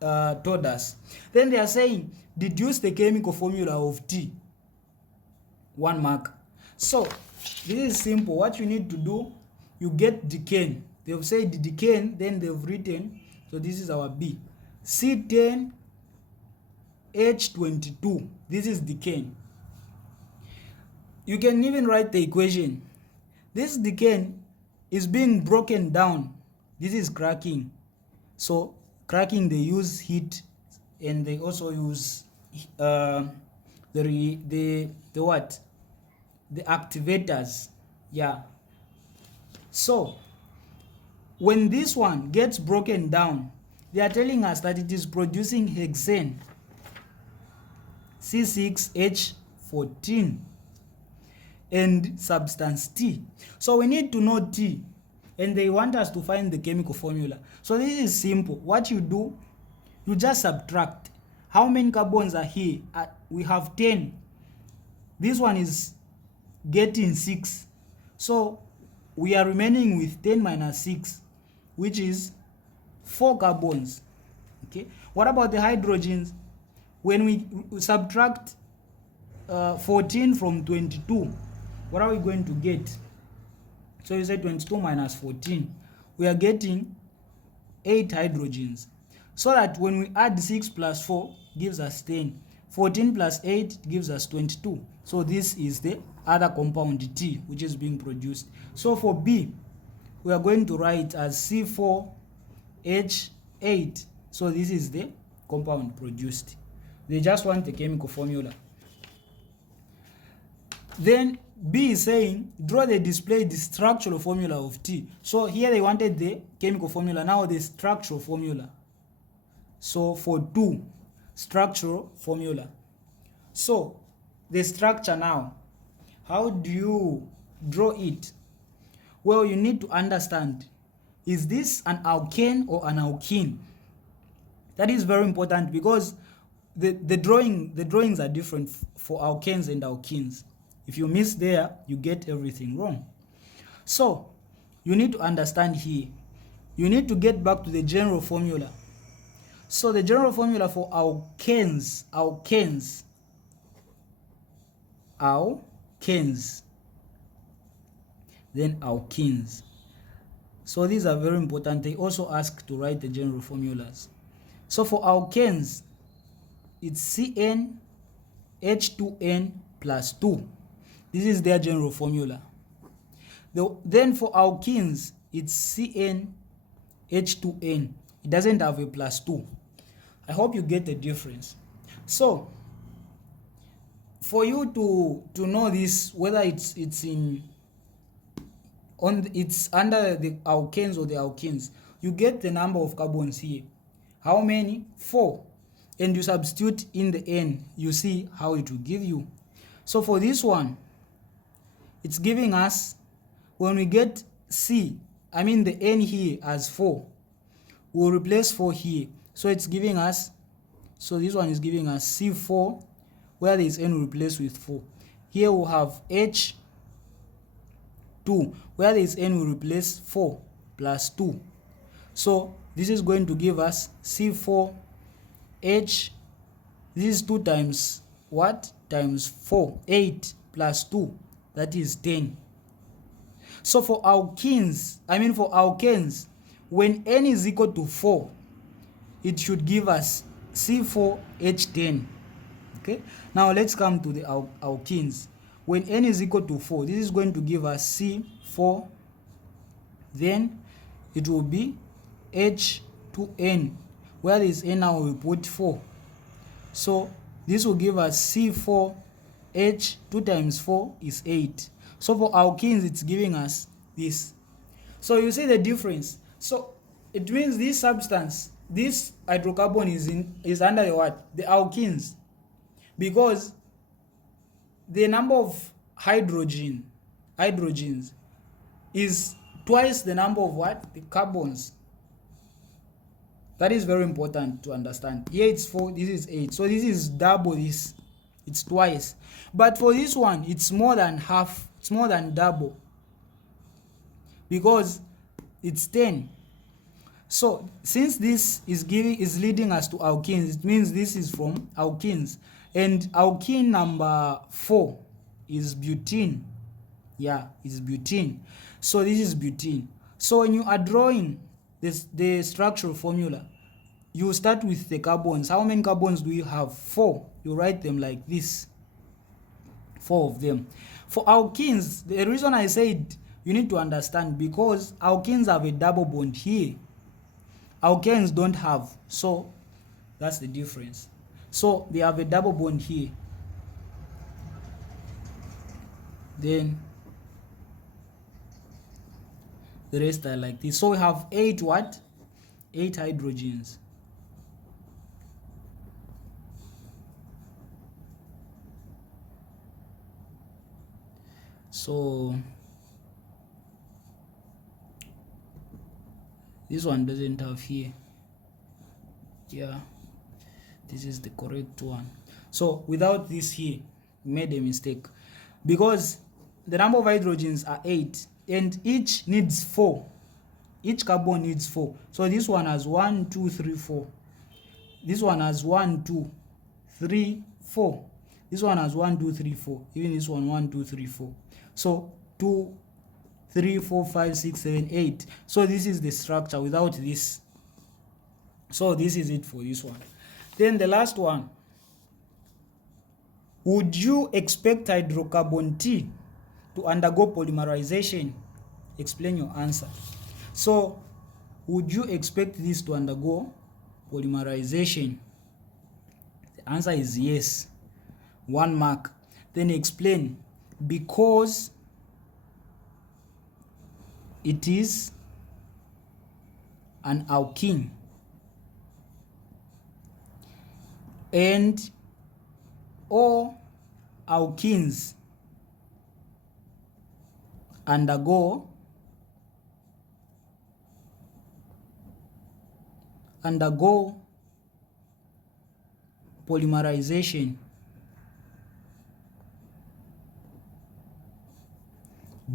told us. Then they are saying deduce the chemical formula of T. 1 mark. So this is simple. What you need to do, you get decane. They've said decane, then they've written, so this is our B, C10H22. This is decane. You can even write the equation. This decane is being broken down. This is cracking. So cracking, they use heat, and they also use the activators. Yeah. So when this one gets broken down, they are telling us that it is producing hexane, C6H14, and substance T. So we need to know T, and they want us to find the chemical formula. So this is simple. What you do, you just subtract. How many carbons are here? We have 10. This one is getting 6. So we are remaining with 10 minus 6, which is 4 carbons. Okay. What about the hydrogens? When we subtract 14 from 22, what are we going to get? So you say 22 minus 14. We are getting 8 hydrogens. So that when we add 6 plus 4 gives us 10. 14 plus 8 gives us 22. So this is the other compound T which is being produced. So for B, we are going to write as C4H8. So this is the compound produced. They just want the chemical formula. Then B is saying draw the displayed structural formula of T. So here they wanted the chemical formula, now the structural formula. So for 2, structural formula. So the structure now, how do you draw it? Well, you need to understand, is this an alkane or an alkene? That is very important, because the drawings are different for alkanes and alkenes. If you miss there, you get everything wrong. So you need to understand here. You need to get back to the general formula. So the general formula for alkanes, then alkenes. So these are very important. They also ask to write the general formulas. So for alkanes, it's CnH2n plus 2. This is their general formula. Then for alkenes, it's CnH2n. It doesn't have a +2. I hope you get the difference. So for you to know this, whether it's under the alkanes or the alkenes, you get the number of carbons here. How many? 4. And you substitute in the N, you see how it will give you. So for this one, it's giving us, when we get the N here as 4, we'll replace 4 here. So it's giving us, so this one is giving us C4, where there is N, we replace with 4. Here we'll have H2, where there is N, we replace 4 plus 2. So this is going to give us C4H. This is 2 times what? Times 4. 8 plus 2. That is 10. So for alkenes, when N is equal to 4, it should give us C4H10. Okay. Now let's come to the alkenes. When N is equal to 4, this is going to give us C4. Then it will be H2N. Where there is N now, we put 4. So this will give us C4H. 2 times 4 is 8. So for alkenes, it's giving us this. So you see the difference. So it means this substance, this hydrocarbon is under the what? The alkenes. Because the number of hydrogens is twice the number of what? The carbons. That is very important to understand. Here it's 4, this is 8. So this is double this. It's twice. But for this one, it's more than half. It's more than double. Because it's 10. So since this is leading us to alkenes, it means this is from alkenes. And alkene number 4 is butene. Yeah, it's butene. So this is butene. So when you are drawing the structural formula, you start with the carbons. How many carbons do you have? 4. You write them like this. 4 of them. For alkenes, the reason I said you need to understand, because alkenes have a double bond here. Alkenes don't have. So that's the difference. So they have a double bond here. Then the rest are like this. So we have 8 what? 8 hydrogens. So this one doesn't have here. Yeah, this is the correct one. So without this here, we made a mistake, because the number of hydrogens are 8 and each needs 4. Each carbon needs 4. So this one has 1, 2, 3, 4. This one has 1, 2, 3, 4. This one has 1, 2, 3, 4. Even this one 1, 2, 3, 4. So 2, 3, 4, 5, 6, 7, 8. So this is the structure without this. So this is it for this one. Then the last one. Would you expect hydrocarbon T to undergo polymerization? Explain your answer. So would you expect this to undergo polymerization? The answer is yes. 1 mark. Then explain. Because it is an alkene and all alkenes undergo polymerization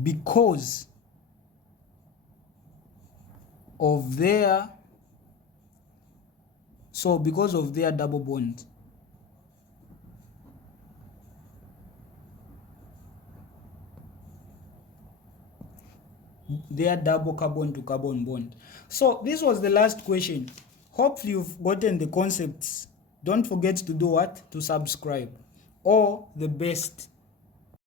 because of their double bond. Their double carbon to carbon bond. So this was the last question. Hopefully you've gotten the concepts. Don't forget to do what? To subscribe. All the best.